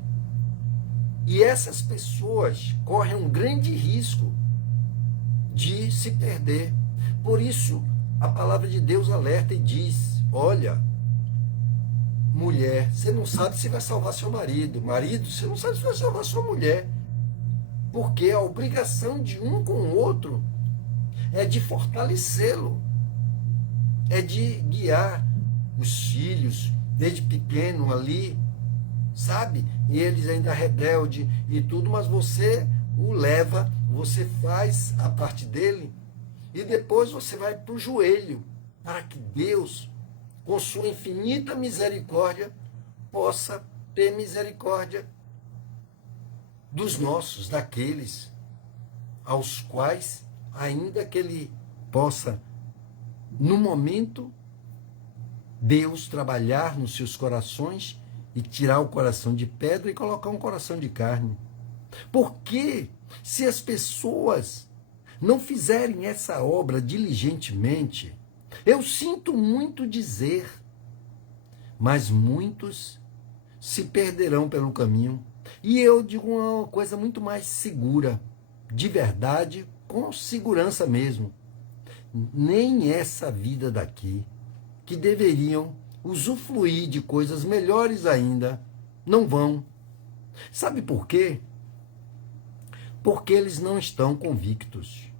E essas pessoas correm um grande risco de se perder. Por isso, a palavra de Deus alerta e diz: olha, mulher, você não sabe se vai salvar seu marido. Marido, você não sabe se vai salvar sua mulher. Porque a obrigação de um com o outro é de fortalecê-lo, é de guiar os filhos desde pequeno ali, sabe? E eles ainda rebelde e tudo, mas você o leva, você faz a parte dele e depois você vai para o joelho, para que Deus, com sua infinita misericórdia, possa ter misericórdia dos nossos, daqueles aos quais, ainda que ele possa, no momento, Deus trabalhar nos seus corações e tirar o coração de pedra e colocar um coração de carne. Porque se as pessoas não fizerem essa obra diligentemente, eu sinto muito dizer, mas muitos se perderão pelo caminho. E eu digo uma coisa muito mais segura, de verdade, com segurança mesmo. Nem essa vida daqui, que deveriam usufruir de coisas melhores ainda, não vão. Sabe por quê? Porque eles não estão convictos.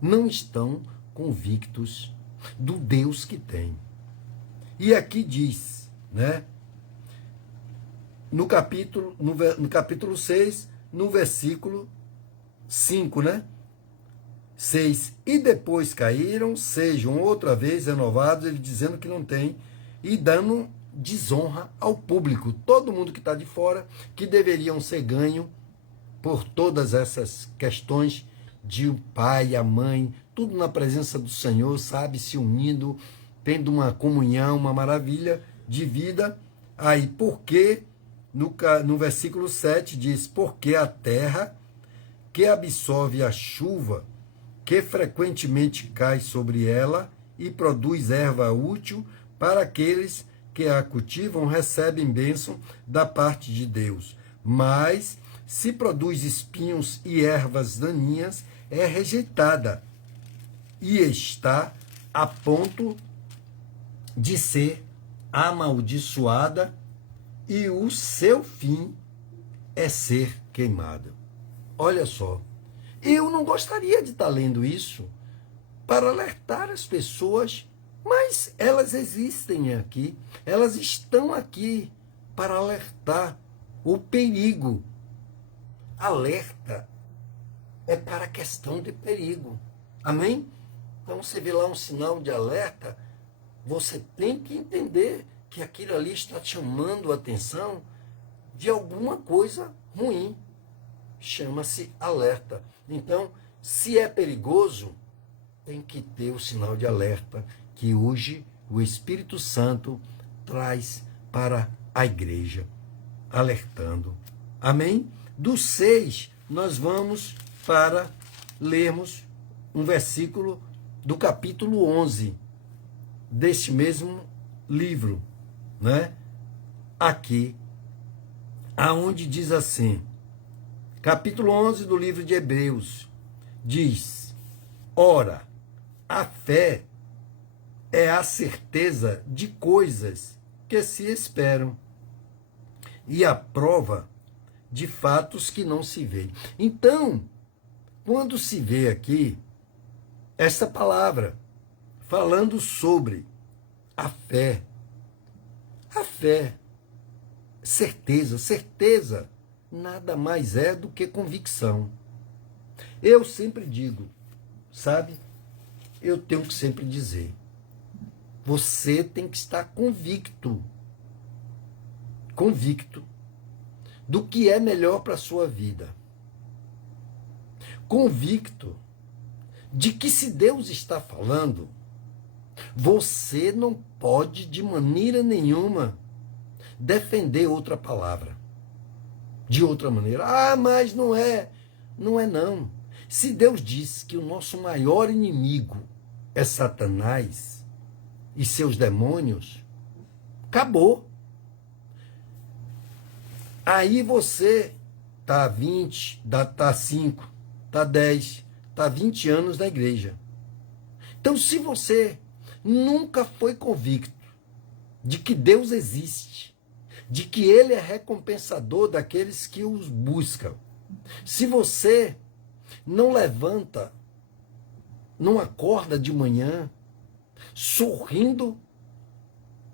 Não estão convictos do Deus que tem. E aqui diz, né? No capítulo 6, no versículo 5, né? 6. E depois caíram, sejam outra vez renovados, ele dizendo que não tem, e dando desonra ao público. Todo mundo que está de fora, que deveriam ser ganho por todas essas questões de o pai, a mãe, tudo na presença do Senhor, sabe, se unindo, tendo uma comunhão, uma maravilha de vida. Aí, porque, no versículo 7 diz, porque a terra que absorve a chuva, que frequentemente cai sobre ela e produz erva útil para aqueles que a cultivam, recebem bênção da parte de Deus. Mas, se produz espinhos e ervas daninhas, é rejeitada e está a ponto de ser amaldiçoada, e o seu fim é ser queimada. Olha só, eu não gostaria de estar lendo isso para alertar as pessoas, mas elas existem aqui, elas estão aqui para alertar o perigo. Alerta é para a questão de perigo. Amém? Então você vê lá um sinal de alerta, você tem que entender que aquilo ali está te chamando a atenção de alguma coisa ruim. Chama-se alerta. Então, se é perigoso, tem que ter o sinal de alerta que hoje o Espírito Santo traz para a igreja, alertando. Amém? Do 6, nós vamos para lermos um versículo do capítulo 11 deste mesmo livro, né? Aqui, aonde diz assim, capítulo 11 do livro de Hebreus, diz: ora, a fé é a certeza de coisas que se esperam e a prova de fatos que não se veem. Então, quando se vê aqui esta palavra falando sobre a fé, certeza, certeza nada mais é do que convicção. Eu sempre digo, sabe? Eu tenho que sempre dizer, você tem que estar convicto do que é melhor para a sua vida. Convicto de que se Deus está falando, você não pode de maneira nenhuma defender outra palavra. De outra maneira. Ah, mas não é. Não é não. Se Deus diz que o nosso maior inimigo é Satanás e seus demônios, acabou. Aí você está 20, está 5, está 10, está 20 anos na igreja. Então, se você nunca foi convicto de que Deus existe, de que Ele é recompensador daqueles que os buscam, se você não levanta, não acorda de manhã sorrindo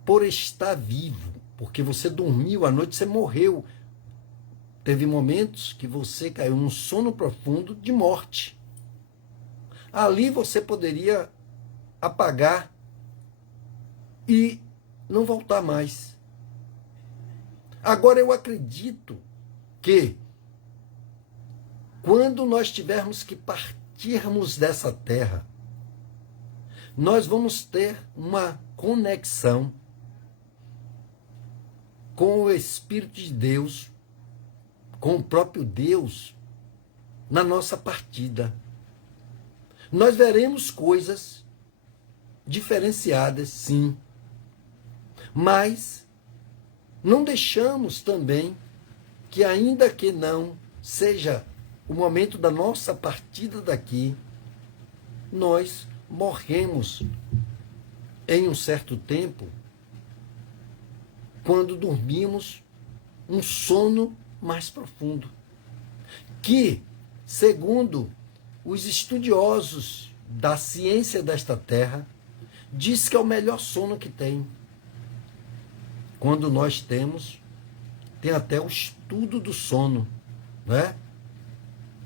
por estar vivo, porque você dormiu à noite, você morreu. Teve momentos que você caiu num sono profundo de morte. Ali você poderia apagar e não voltar mais. Agora eu acredito que quando nós tivermos que partirmos dessa terra, nós vamos ter uma conexão com o Espírito de Deus, com o próprio Deus, na nossa partida. Nós veremos coisas diferenciadas, sim, mas não deixamos também que, ainda que não seja o momento da nossa partida daqui, nós morremos em um certo tempo, quando dormimos um sono mais profundo, que, segundo os estudiosos da ciência desta terra, diz que é o melhor sono que tem. Quando nós tem até o estudo do sono, né?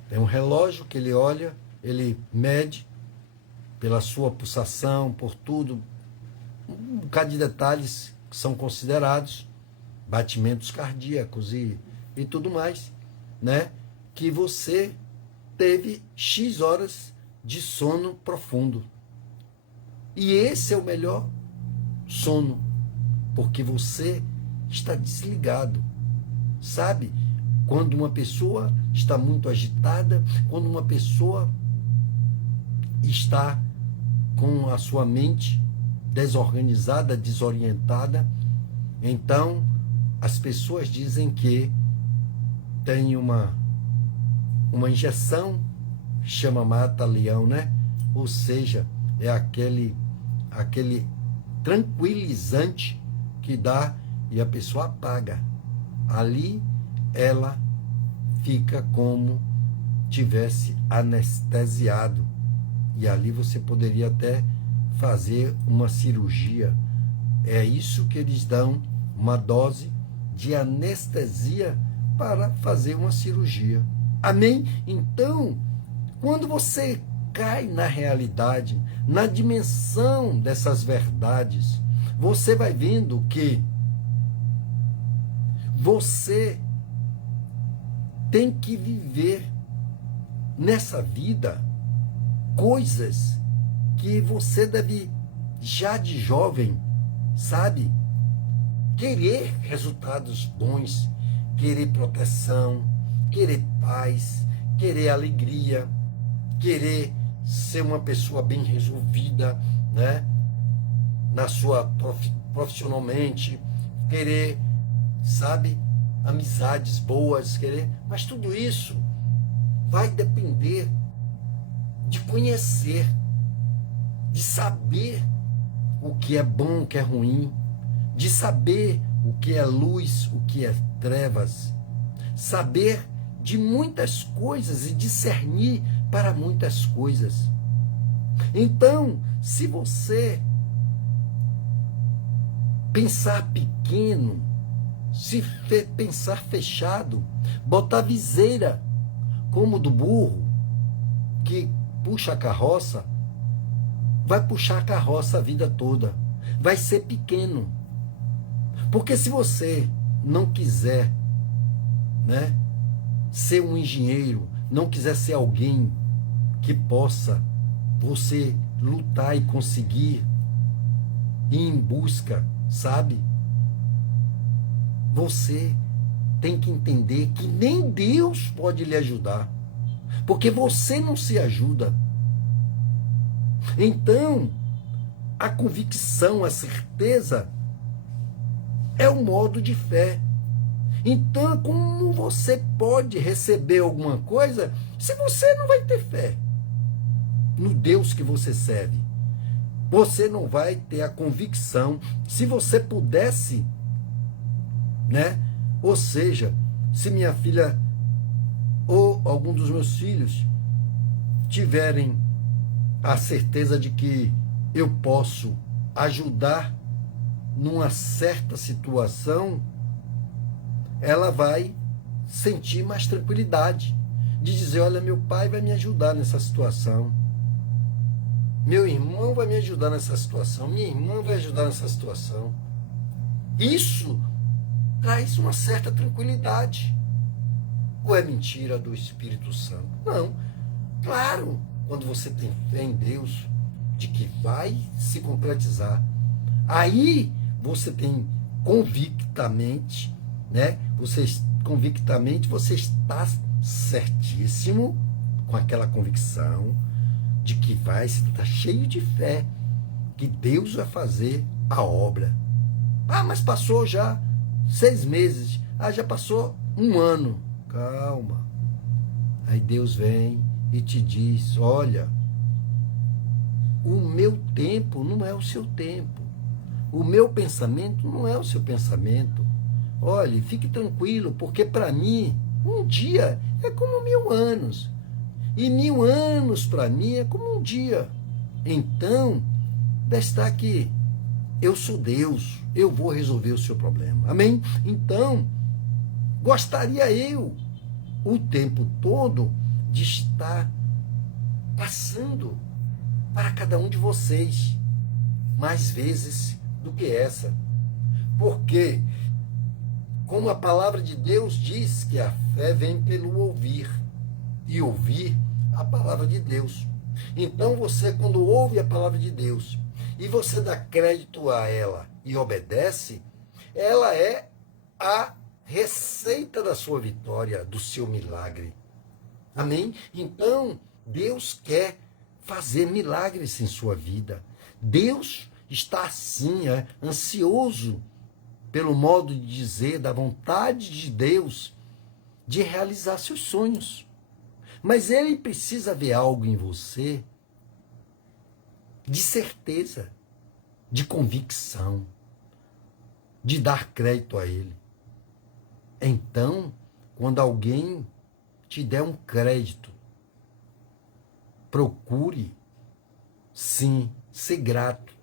Tem um relógio que ele olha, ele mede pela sua pulsação, por tudo, um bocado de detalhes que são considerados, batimentos cardíacos e tudo mais, né? Que você teve X horas de sono profundo. E esse é o melhor sono, porque você está desligado, sabe? Quando uma pessoa está muito agitada, quando uma pessoa está com a sua mente desorganizada, desorientada, então as pessoas dizem que tem uma injeção, chama mata-leão, né? Ou seja, é aquele tranquilizante que dá e a pessoa apaga. Ali ela fica como tivesse anestesiado. E ali você poderia até fazer uma cirurgia. É isso que eles dão, uma dose de anestesia para fazer uma cirurgia. Amém? Então, quando você cai na realidade, na dimensão dessas verdades, você vai vendo que você tem que viver nessa vida coisas que você deve, já de jovem, sabe, querer resultados bons, querer proteção, querer paz, querer alegria, querer ser uma pessoa bem resolvida, né? Na sua profissionalmente, querer, sabe, amizades boas, querer, mas tudo isso vai depender de conhecer, de saber o que é bom, o que é ruim, de saber o que é luz, o que é trevas, saber de muitas coisas e discernir para muitas coisas. Então, se você pensar pequeno, se pensar fechado, botar viseira como do burro que puxa a carroça, vai puxar a carroça a vida toda, vai ser pequeno. Porque se você não quiser, né, ser um engenheiro, não quiser ser alguém que possa você lutar e conseguir ir em busca, sabe? Você tem que entender que nem Deus pode lhe ajudar, porque você não se ajuda. Então, a convicção, a certeza é o modo de fé. Então, como você pode receber alguma coisa se você não vai ter fé no Deus que você serve? Você não vai ter a convicção. Se você pudesse, né? Ou seja, se minha filha ou algum dos meus filhos tiverem a certeza de que eu posso ajudar numa certa situação, ela vai sentir mais tranquilidade de dizer, olha, meu pai vai me ajudar nessa situação, meu irmão vai me ajudar nessa situação, minha irmã vai ajudar nessa situação. Isso traz uma certa tranquilidade. Ou é mentira do Espírito Santo? Não. Claro, quando você tem fé em Deus, de que vai se concretizar, aí você tem convictamente, né? Convictamente você está certíssimo com aquela convicção de que vai, você está cheio de fé, que Deus vai fazer a obra. Ah, mas passou já 6 meses, já passou 1 ano. Calma. Aí Deus vem e te diz, olha, o meu tempo não é o seu tempo. O meu pensamento não é o seu pensamento. Olhe, fique tranquilo, porque para mim, um dia é como 1000 anos. E 1000 anos para mim é como um dia. Então, está que eu sou Deus, eu vou resolver o seu problema. Amém? Então, gostaria eu, o tempo todo, de estar passando para cada um de vocês mais vezes do que essa. Porque, como a palavra de Deus diz que a fé vem pelo ouvir, e ouvir a palavra de Deus. Então você, quando ouve a palavra de Deus, e você dá crédito a ela e obedece, ela é a receita da sua vitória, do seu milagre. Amém? Então, Deus quer fazer milagres em sua vida. Deus está assim, ansioso, pelo modo de dizer, da vontade de Deus, de realizar seus sonhos. Mas Ele precisa ver algo em você de certeza, de convicção, de dar crédito a Ele. Então, quando alguém te der um crédito, procure, sim, ser grato.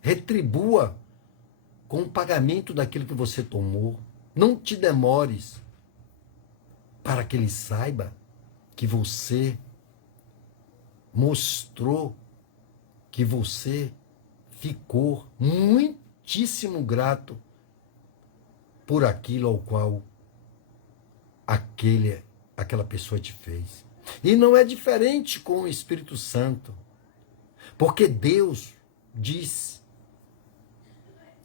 Retribua com o pagamento daquilo que você tomou. Não te demores, para que ele saiba que você mostrou, que você ficou muitíssimo grato por aquilo ao qual aquela pessoa te fez. E não é diferente com o Espírito Santo, porque Deus diz,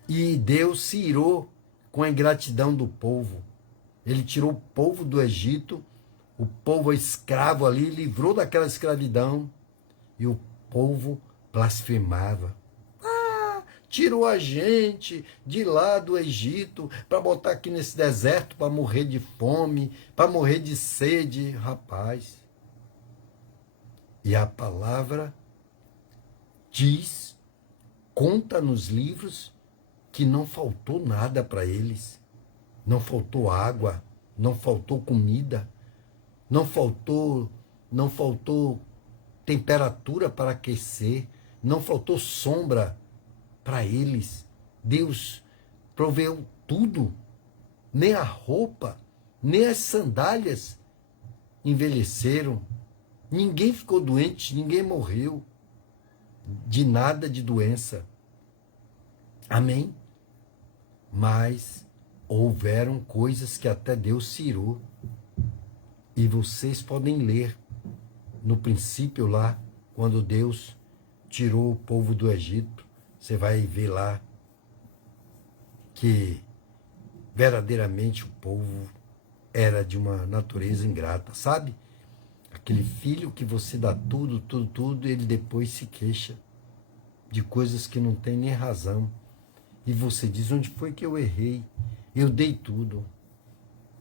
e Deus se irou com a ingratidão do povo. Ele tirou o povo do Egito, o povo escravo ali, livrou daquela escravidão, e o povo blasfemava. Tirou a gente de lá do Egito para botar aqui nesse deserto para morrer de fome, para morrer de sede. Rapaz, e a palavra diz, conta nos livros, que não faltou nada para eles. Não faltou água, não faltou comida, não faltou temperatura para aquecer, não faltou sombra para eles. Deus proveu tudo, nem a roupa, nem as sandálias envelheceram. Ninguém ficou doente, ninguém morreu de nada de doença. Amém? Mas houveram coisas que até Deus tirou. E vocês podem ler no princípio lá, quando Deus tirou o povo do Egito. Você vai ver lá que verdadeiramente o povo era de uma natureza ingrata, sabe? Aquele filho que você dá tudo, ele depois se queixa de coisas que não tem nem razão. E você diz, onde foi que eu errei? Eu dei tudo.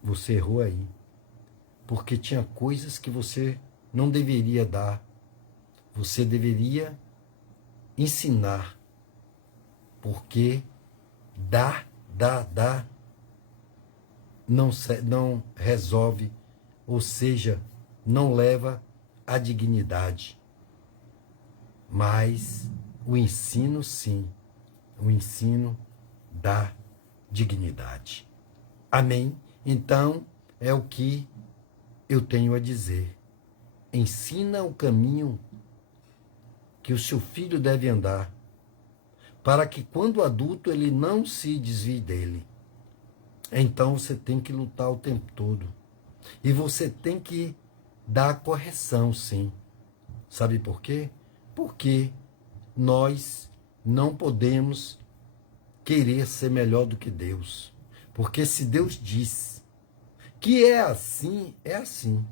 Você errou aí. Porque tinha coisas que você não deveria dar. Você deveria ensinar. Porque dar não resolve, ou seja, não leva à dignidade. Mas o ensino, sim, o ensino dá dignidade. Amém? Então, é o que eu tenho a dizer. Ensina o caminho que o seu filho deve andar, para que quando adulto ele não se desvie dele. Então você tem que lutar o tempo todo. E você tem que dar a correção, sim. Sabe por quê? Porque nós não podemos querer ser melhor do que Deus. Porque se Deus diz que é assim,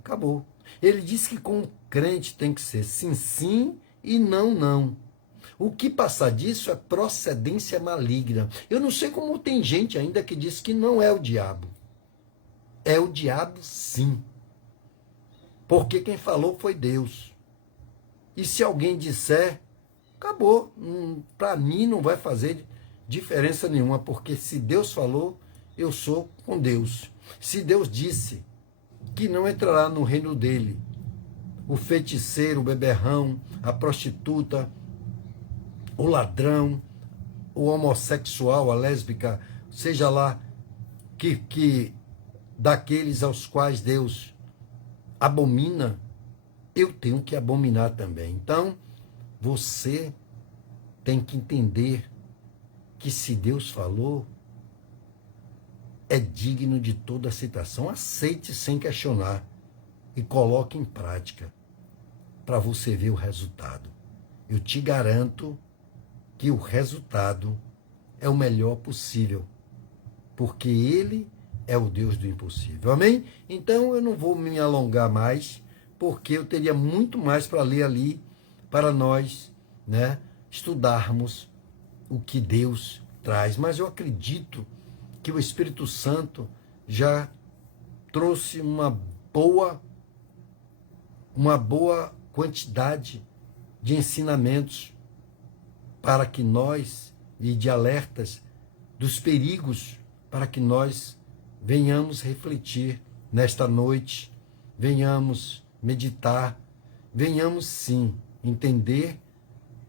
acabou. Ele disse que com o crente tem que ser sim, sim e não, não. O que passar disso é procedência maligna. Eu não sei como tem gente ainda que diz que não é o diabo. É o diabo, sim. Porque quem falou foi Deus. E se alguém disser, acabou. Para mim não vai fazer diferença nenhuma, porque se Deus falou, eu sou com Deus. Se Deus disse que não entrará no reino dele o feiticeiro, o beberrão, a prostituta, o ladrão, o homossexual, a lésbica, seja lá que daqueles aos quais Deus abomina, eu tenho que abominar também. Então, você tem que entender que se Deus falou, é digno de toda aceitação. Aceite sem questionar e coloque em prática para você ver o resultado. Eu te garanto que o resultado é o melhor possível, porque Ele é o Deus do impossível. Amém? Então eu não vou me alongar mais, porque eu teria muito mais para ler ali, para nós, né, estudarmos o que Deus traz. Mas eu acredito que o Espírito Santo já trouxe uma boa quantidade de ensinamentos para que nós, e de alertas dos perigos, para que nós venhamos refletir nesta noite, venhamos meditar, venhamos sim entender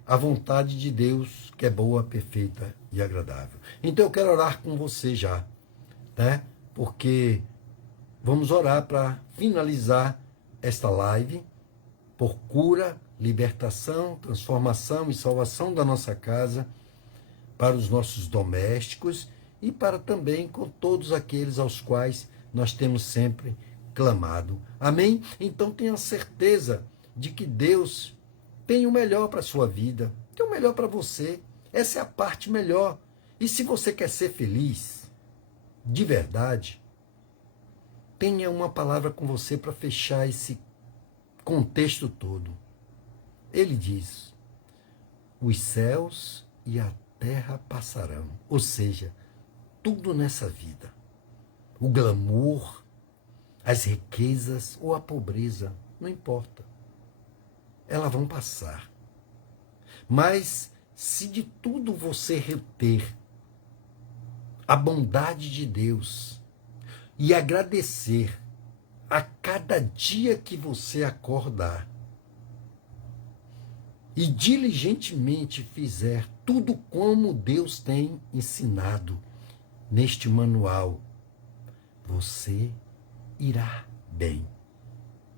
a vontade de Deus, que é boa, perfeita e agradável. Então eu quero orar com você já, né? Porque vamos orar para finalizar esta live por cura, libertação, transformação e salvação da nossa casa, para os nossos domésticos e para também com todos aqueles aos quais nós temos sempre clamado. Amém? Então tenha certeza de que Deus tem o melhor para a sua vida, tem o melhor para você. Essa é a parte melhor. E se você quer ser feliz, de verdade, tenha uma palavra com você para fechar esse contexto todo. Ele diz: os céus e a terra passarão. Ou seja, tudo nessa vida, o glamour, as riquezas ou a pobreza, não importa. Elas vão passar. Mas se de tudo você reter a bondade de Deus e agradecer a cada dia que você acordar e diligentemente fizer tudo como Deus tem ensinado neste manual, você irá bem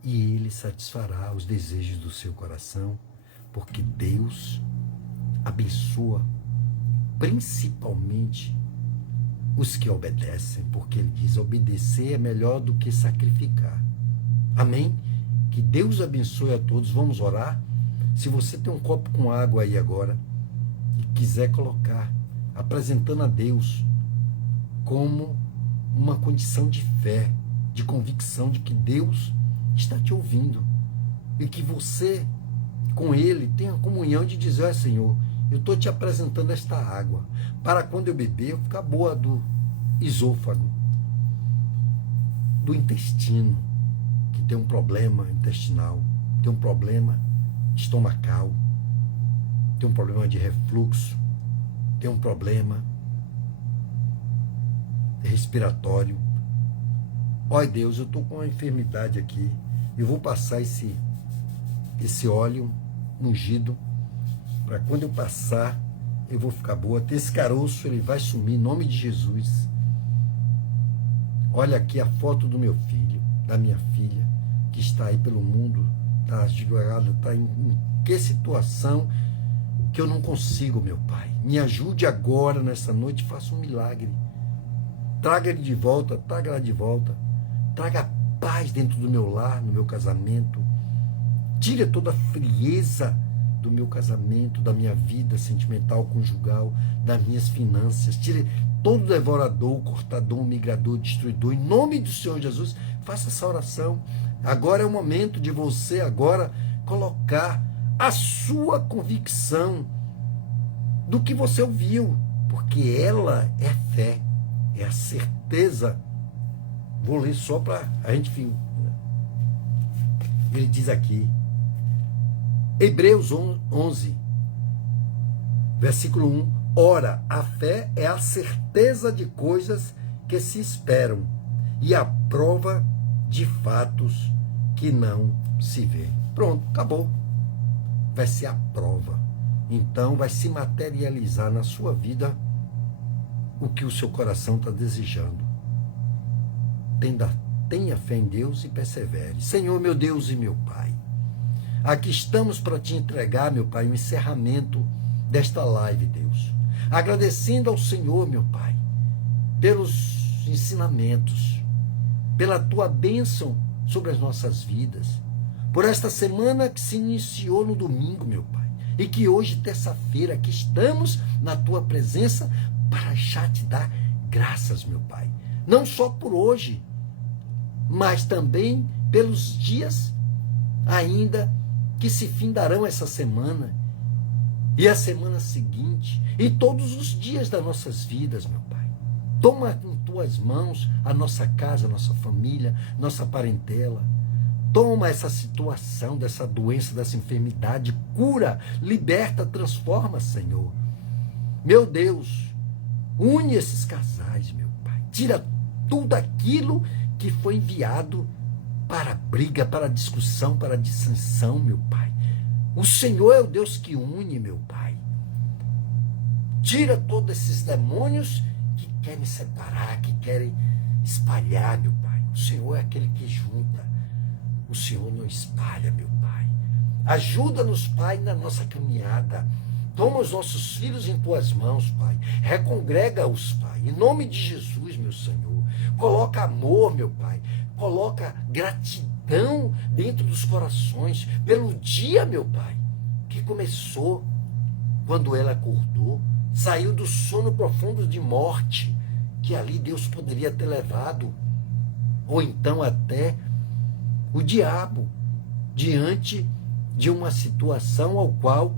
e Ele satisfará os desejos do seu coração, porque Deus abençoa principalmente os que obedecem, porque Ele diz: obedecer é melhor do que sacrificar. Amém? Que Deus abençoe a todos. Vamos orar? Se você tem um copo com água aí agora e quiser colocar, apresentando a Deus como uma condição de fé, de convicção de que Deus está te ouvindo e que você, com Ele, tem a comunhão de dizer: Senhor, eu estou te apresentando esta água, para quando eu beber, eu ficar boa do esôfago, do intestino, que tem um problema intestinal, tem um problema estomacal, tem um problema de refluxo, tem um problema respiratório. Ó Deus, eu estou com uma enfermidade aqui, eu vou passar esse óleo ungido, para quando eu passar, eu vou ficar boa. Esse caroço, ele vai sumir, em nome de Jesus. Olha aqui a foto do meu filho, da minha filha, que está aí pelo mundo, está desgregada, está em que situação que eu não consigo, meu Pai. Me ajude agora, nessa noite, faça um milagre. Traga ele de volta, traga ela de volta. Traga paz dentro do meu lar, no meu casamento. Tire toda a frieza do meu casamento, da minha vida sentimental, conjugal, das minhas finanças. Tire todo devorador, cortador, migrador, destruidor. Em nome do Senhor Jesus, faça essa oração. Agora é o momento de você agora colocar a sua convicção do que você ouviu, porque ela é fé, é a certeza. Vou ler só para a gente... Ele diz aqui, Hebreus 11, versículo 1, ora, a fé é a certeza de coisas que se esperam e a prova de fatos que não se vê. Pronto, acabou. Vai ser a prova. Então vai se materializar na sua vida o que o seu coração está desejando. Tenha fé em Deus e persevere. Senhor, meu Deus e meu Pai, aqui estamos para te entregar, meu Pai, o encerramento desta live, Deus. Agradecendo ao Senhor, meu Pai, pelos ensinamentos, pela tua bênção sobre as nossas vidas, por esta semana que se iniciou no domingo, meu Pai, e que hoje, terça-feira, aqui estamos na tua presença para já te dar graças, meu Pai. Não só por hoje, mas também pelos dias ainda que se findarão essa semana, e a semana seguinte, e todos os dias das nossas vidas, meu Pai. Toma em tuas mãos a nossa casa, a nossa família, nossa parentela. Toma essa situação, dessa doença, dessa enfermidade, cura, liberta, transforma, Senhor. Meu Deus, une esses casais, meu Pai. Tira tudo aquilo que foi enviado para briga, para discussão, para dissensão, meu Pai. O Senhor é o Deus que une, meu Pai. Tira todos esses demônios que querem separar, que querem espalhar, meu Pai. O Senhor é aquele que junta. O Senhor não espalha, meu Pai. Ajuda-nos, Pai, na nossa caminhada. Toma os nossos filhos em tuas mãos, Pai. Recongrega-os, Pai. Em nome de Jesus, meu Senhor. Coloca amor, meu Pai. Coloca gratidão dentro dos corações pelo dia, meu Pai, que começou quando ela acordou, saiu do sono profundo de morte, que ali Deus poderia ter levado, ou então até o diabo, diante de uma situação ao qual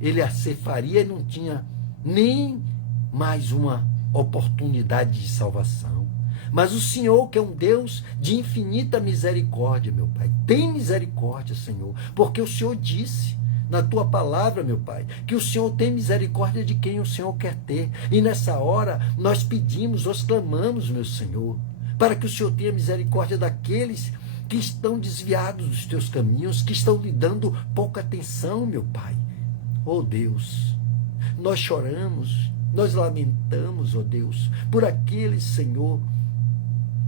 ele a cefaria e não tinha nem mais uma oportunidade de salvação. Mas o Senhor, que é um Deus de infinita misericórdia, meu Pai, tem misericórdia, Senhor, porque o Senhor disse na tua palavra, meu Pai, que o Senhor tem misericórdia de quem o Senhor quer ter. E nessa hora nós pedimos, nós clamamos, meu Senhor, para que o Senhor tenha misericórdia daqueles que estão desviados dos teus caminhos, que estão lhe dando pouca atenção, meu Pai. Oh Deus, nós choramos, nós lamentamos, oh Deus, por aqueles, Senhor,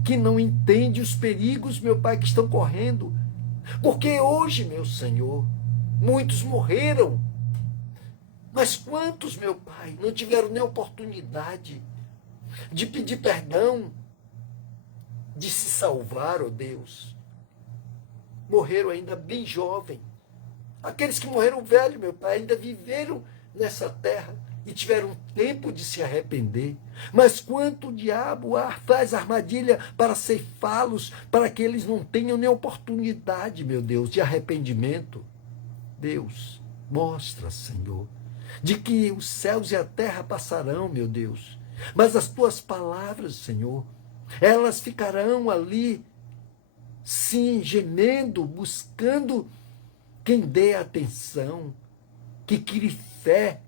que não entende os perigos, meu Pai, que estão correndo. Porque hoje, meu Senhor, muitos morreram. Mas quantos, meu Pai, não tiveram nem oportunidade de pedir perdão, de se salvar, ó Deus? Morreram ainda bem jovem. Aqueles que morreram velho, meu Pai, ainda viveram nessa terra e tiveram tempo de se arrepender. Mas quanto o diabo faz armadilha para ceifá-los, para que eles não tenham nem oportunidade, meu Deus, de arrependimento. Deus, mostra, Senhor, de que os céus e a terra passarão, meu Deus, mas as tuas palavras, Senhor, elas ficarão ali, sim, gemendo, buscando quem dê atenção, que crie fé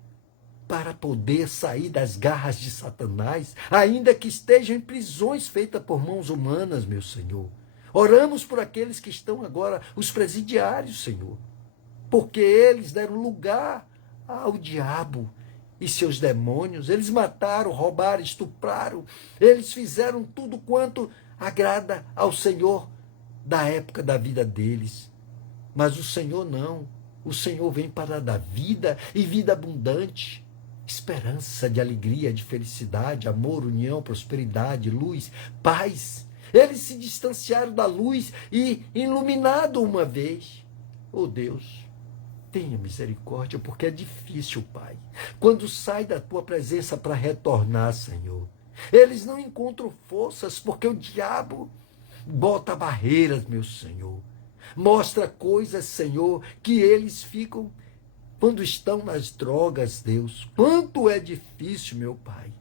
para poder sair das garras de Satanás, ainda que estejam em prisões feitas por mãos humanas, meu Senhor. Oramos por aqueles que estão agora, os presidiários, Senhor, porque eles deram lugar ao diabo e seus demônios. Eles mataram, roubaram, estupraram, eles fizeram tudo quanto agrada ao Senhor da época da vida deles. Mas o Senhor não. O Senhor vem para dar vida e vida abundante, esperança de alegria, de felicidade, amor, união, prosperidade, luz, paz. Eles se distanciaram da luz e iluminado uma vez. Oh Deus, tenha misericórdia, porque é difícil, Pai. Quando sai da tua presença para retornar, Senhor, eles não encontram forças, porque o diabo bota barreiras, meu Senhor. Mostra coisas, Senhor, que eles ficam quando estão nas drogas, Deus. Quanto é difícil, meu Pai,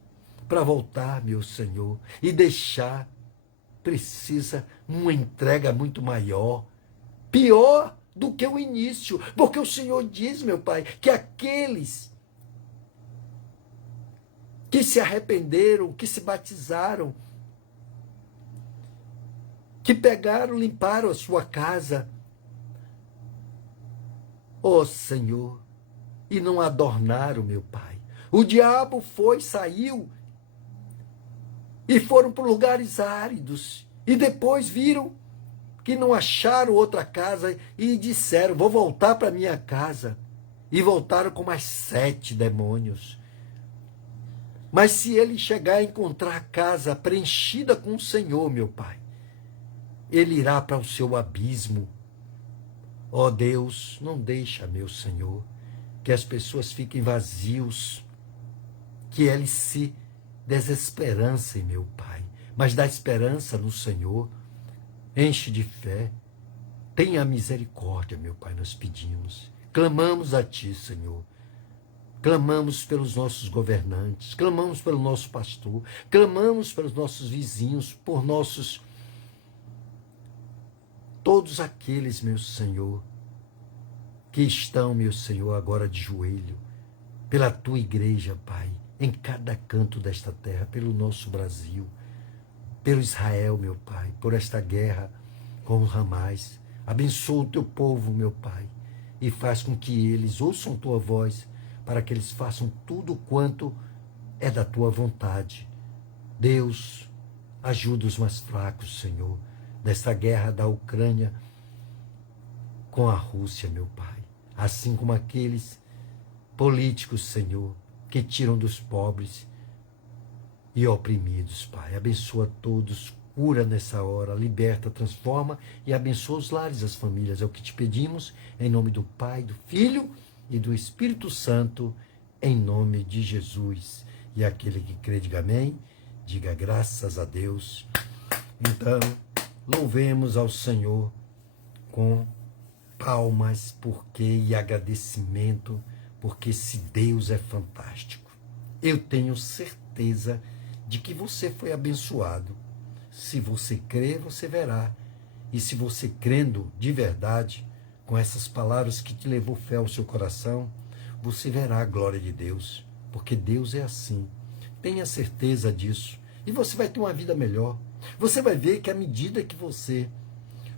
para voltar, meu Senhor, e deixar. Precisa uma entrega muito maior, pior do que o início, porque o Senhor diz, meu Pai, que aqueles que se arrependeram, que se batizaram, que pegaram, limparam a sua casa, ó Senhor, e não adornaram, meu Pai. O diabo saiu, e foram para lugares áridos, e depois viram que não acharam outra casa, e disseram, vou voltar para minha casa. E voltaram com mais 7 demônios. Mas se ele chegar a encontrar a casa preenchida com o Senhor, meu Pai, ele irá para o seu abismo. Ó Deus, não deixa, meu Senhor, que as pessoas fiquem vazios, que eles se desesperancem, meu Pai, mas dá esperança no Senhor, enche de fé, tenha misericórdia, meu Pai, nós pedimos, clamamos a Ti, Senhor, clamamos pelos nossos governantes, clamamos pelo nosso pastor, clamamos pelos nossos vizinhos, por todos aqueles, meu Senhor, que estão, meu Senhor, agora de joelho, pela Tua igreja, Pai, em cada canto desta terra, pelo nosso Brasil, pelo Israel, meu Pai, por esta guerra com os Hamás. Abençoa o Teu povo, meu Pai, e faz com que eles ouçam Tua voz, para que eles façam tudo quanto é da Tua vontade. Deus, ajuda os mais fracos, Senhor, desta guerra da Ucrânia com a Rússia, meu Pai. Assim como aqueles políticos, Senhor, que tiram dos pobres e oprimidos, Pai. Abençoa todos, cura nessa hora, liberta, transforma e abençoa os lares, as famílias. É o que te pedimos, em nome do Pai, do Filho e do Espírito Santo, em nome de Jesus. E aquele que crê, diga amém, diga graças a Deus. Então, louvemos ao Senhor com palmas porque e agradecimento, porque esse Deus é fantástico. Eu tenho certeza de que você foi abençoado. Se você crer, você verá. E se você crendo de verdade, com essas palavras que te levou fé ao seu coração, você verá a glória de Deus, porque Deus é assim. Tenha certeza disso. E você vai ter uma vida melhor. Você vai ver que à medida que você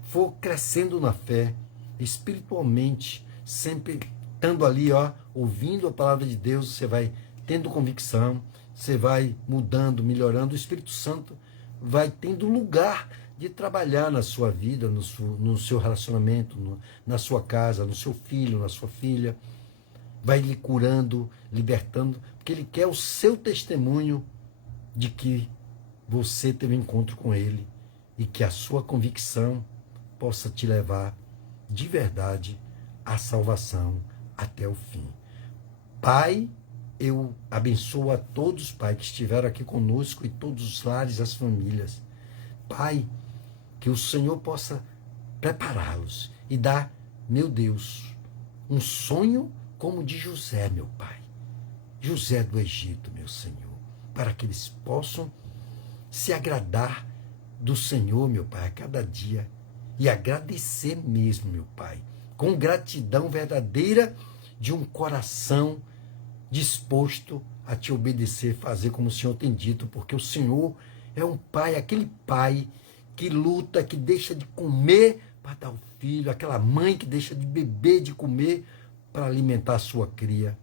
for crescendo na fé, espiritualmente, sempre estando ali, ouvindo a palavra de Deus, você vai tendo convicção, você vai mudando, melhorando, o Espírito Santo vai tendo lugar de trabalhar na sua vida, no seu relacionamento, na sua casa, no seu filho, na sua filha, vai lhe curando, libertando, porque Ele quer o seu testemunho de que você teve um encontro com Ele e que a sua convicção possa te levar de verdade à salvação até o fim. Pai, eu abençoo a todos, Pai, que estiveram aqui conosco e todos os lares, as famílias. Pai, que o Senhor possa prepará-los e dar, meu Deus, um sonho como o de José, meu Pai. José do Egito, meu Senhor, para que eles possam se agradar do Senhor, meu Pai, a cada dia e agradecer mesmo, meu Pai, com gratidão verdadeira de um coração disposto a te obedecer, fazer como o Senhor tem dito, porque o Senhor é um pai, aquele pai que luta, que deixa de comer para dar ao filho, aquela mãe que deixa de beber, de comer para alimentar a sua cria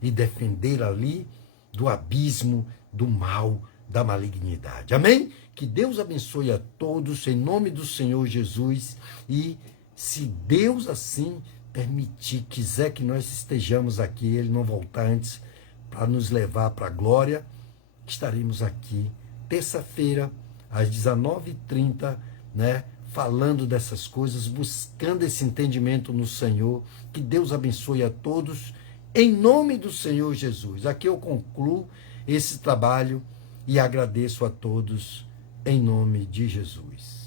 e defender ali do abismo, do mal, da malignidade. Amém? Que Deus abençoe a todos em nome do Senhor Jesus e se Deus assim permitir, quiser que nós estejamos aqui, Ele não voltar antes para nos levar para a glória, estaremos aqui terça-feira às 19h30, né, falando dessas coisas, buscando esse entendimento no Senhor. Que Deus abençoe a todos em nome do Senhor Jesus. Aqui eu concluo esse trabalho e agradeço a todos em nome de Jesus.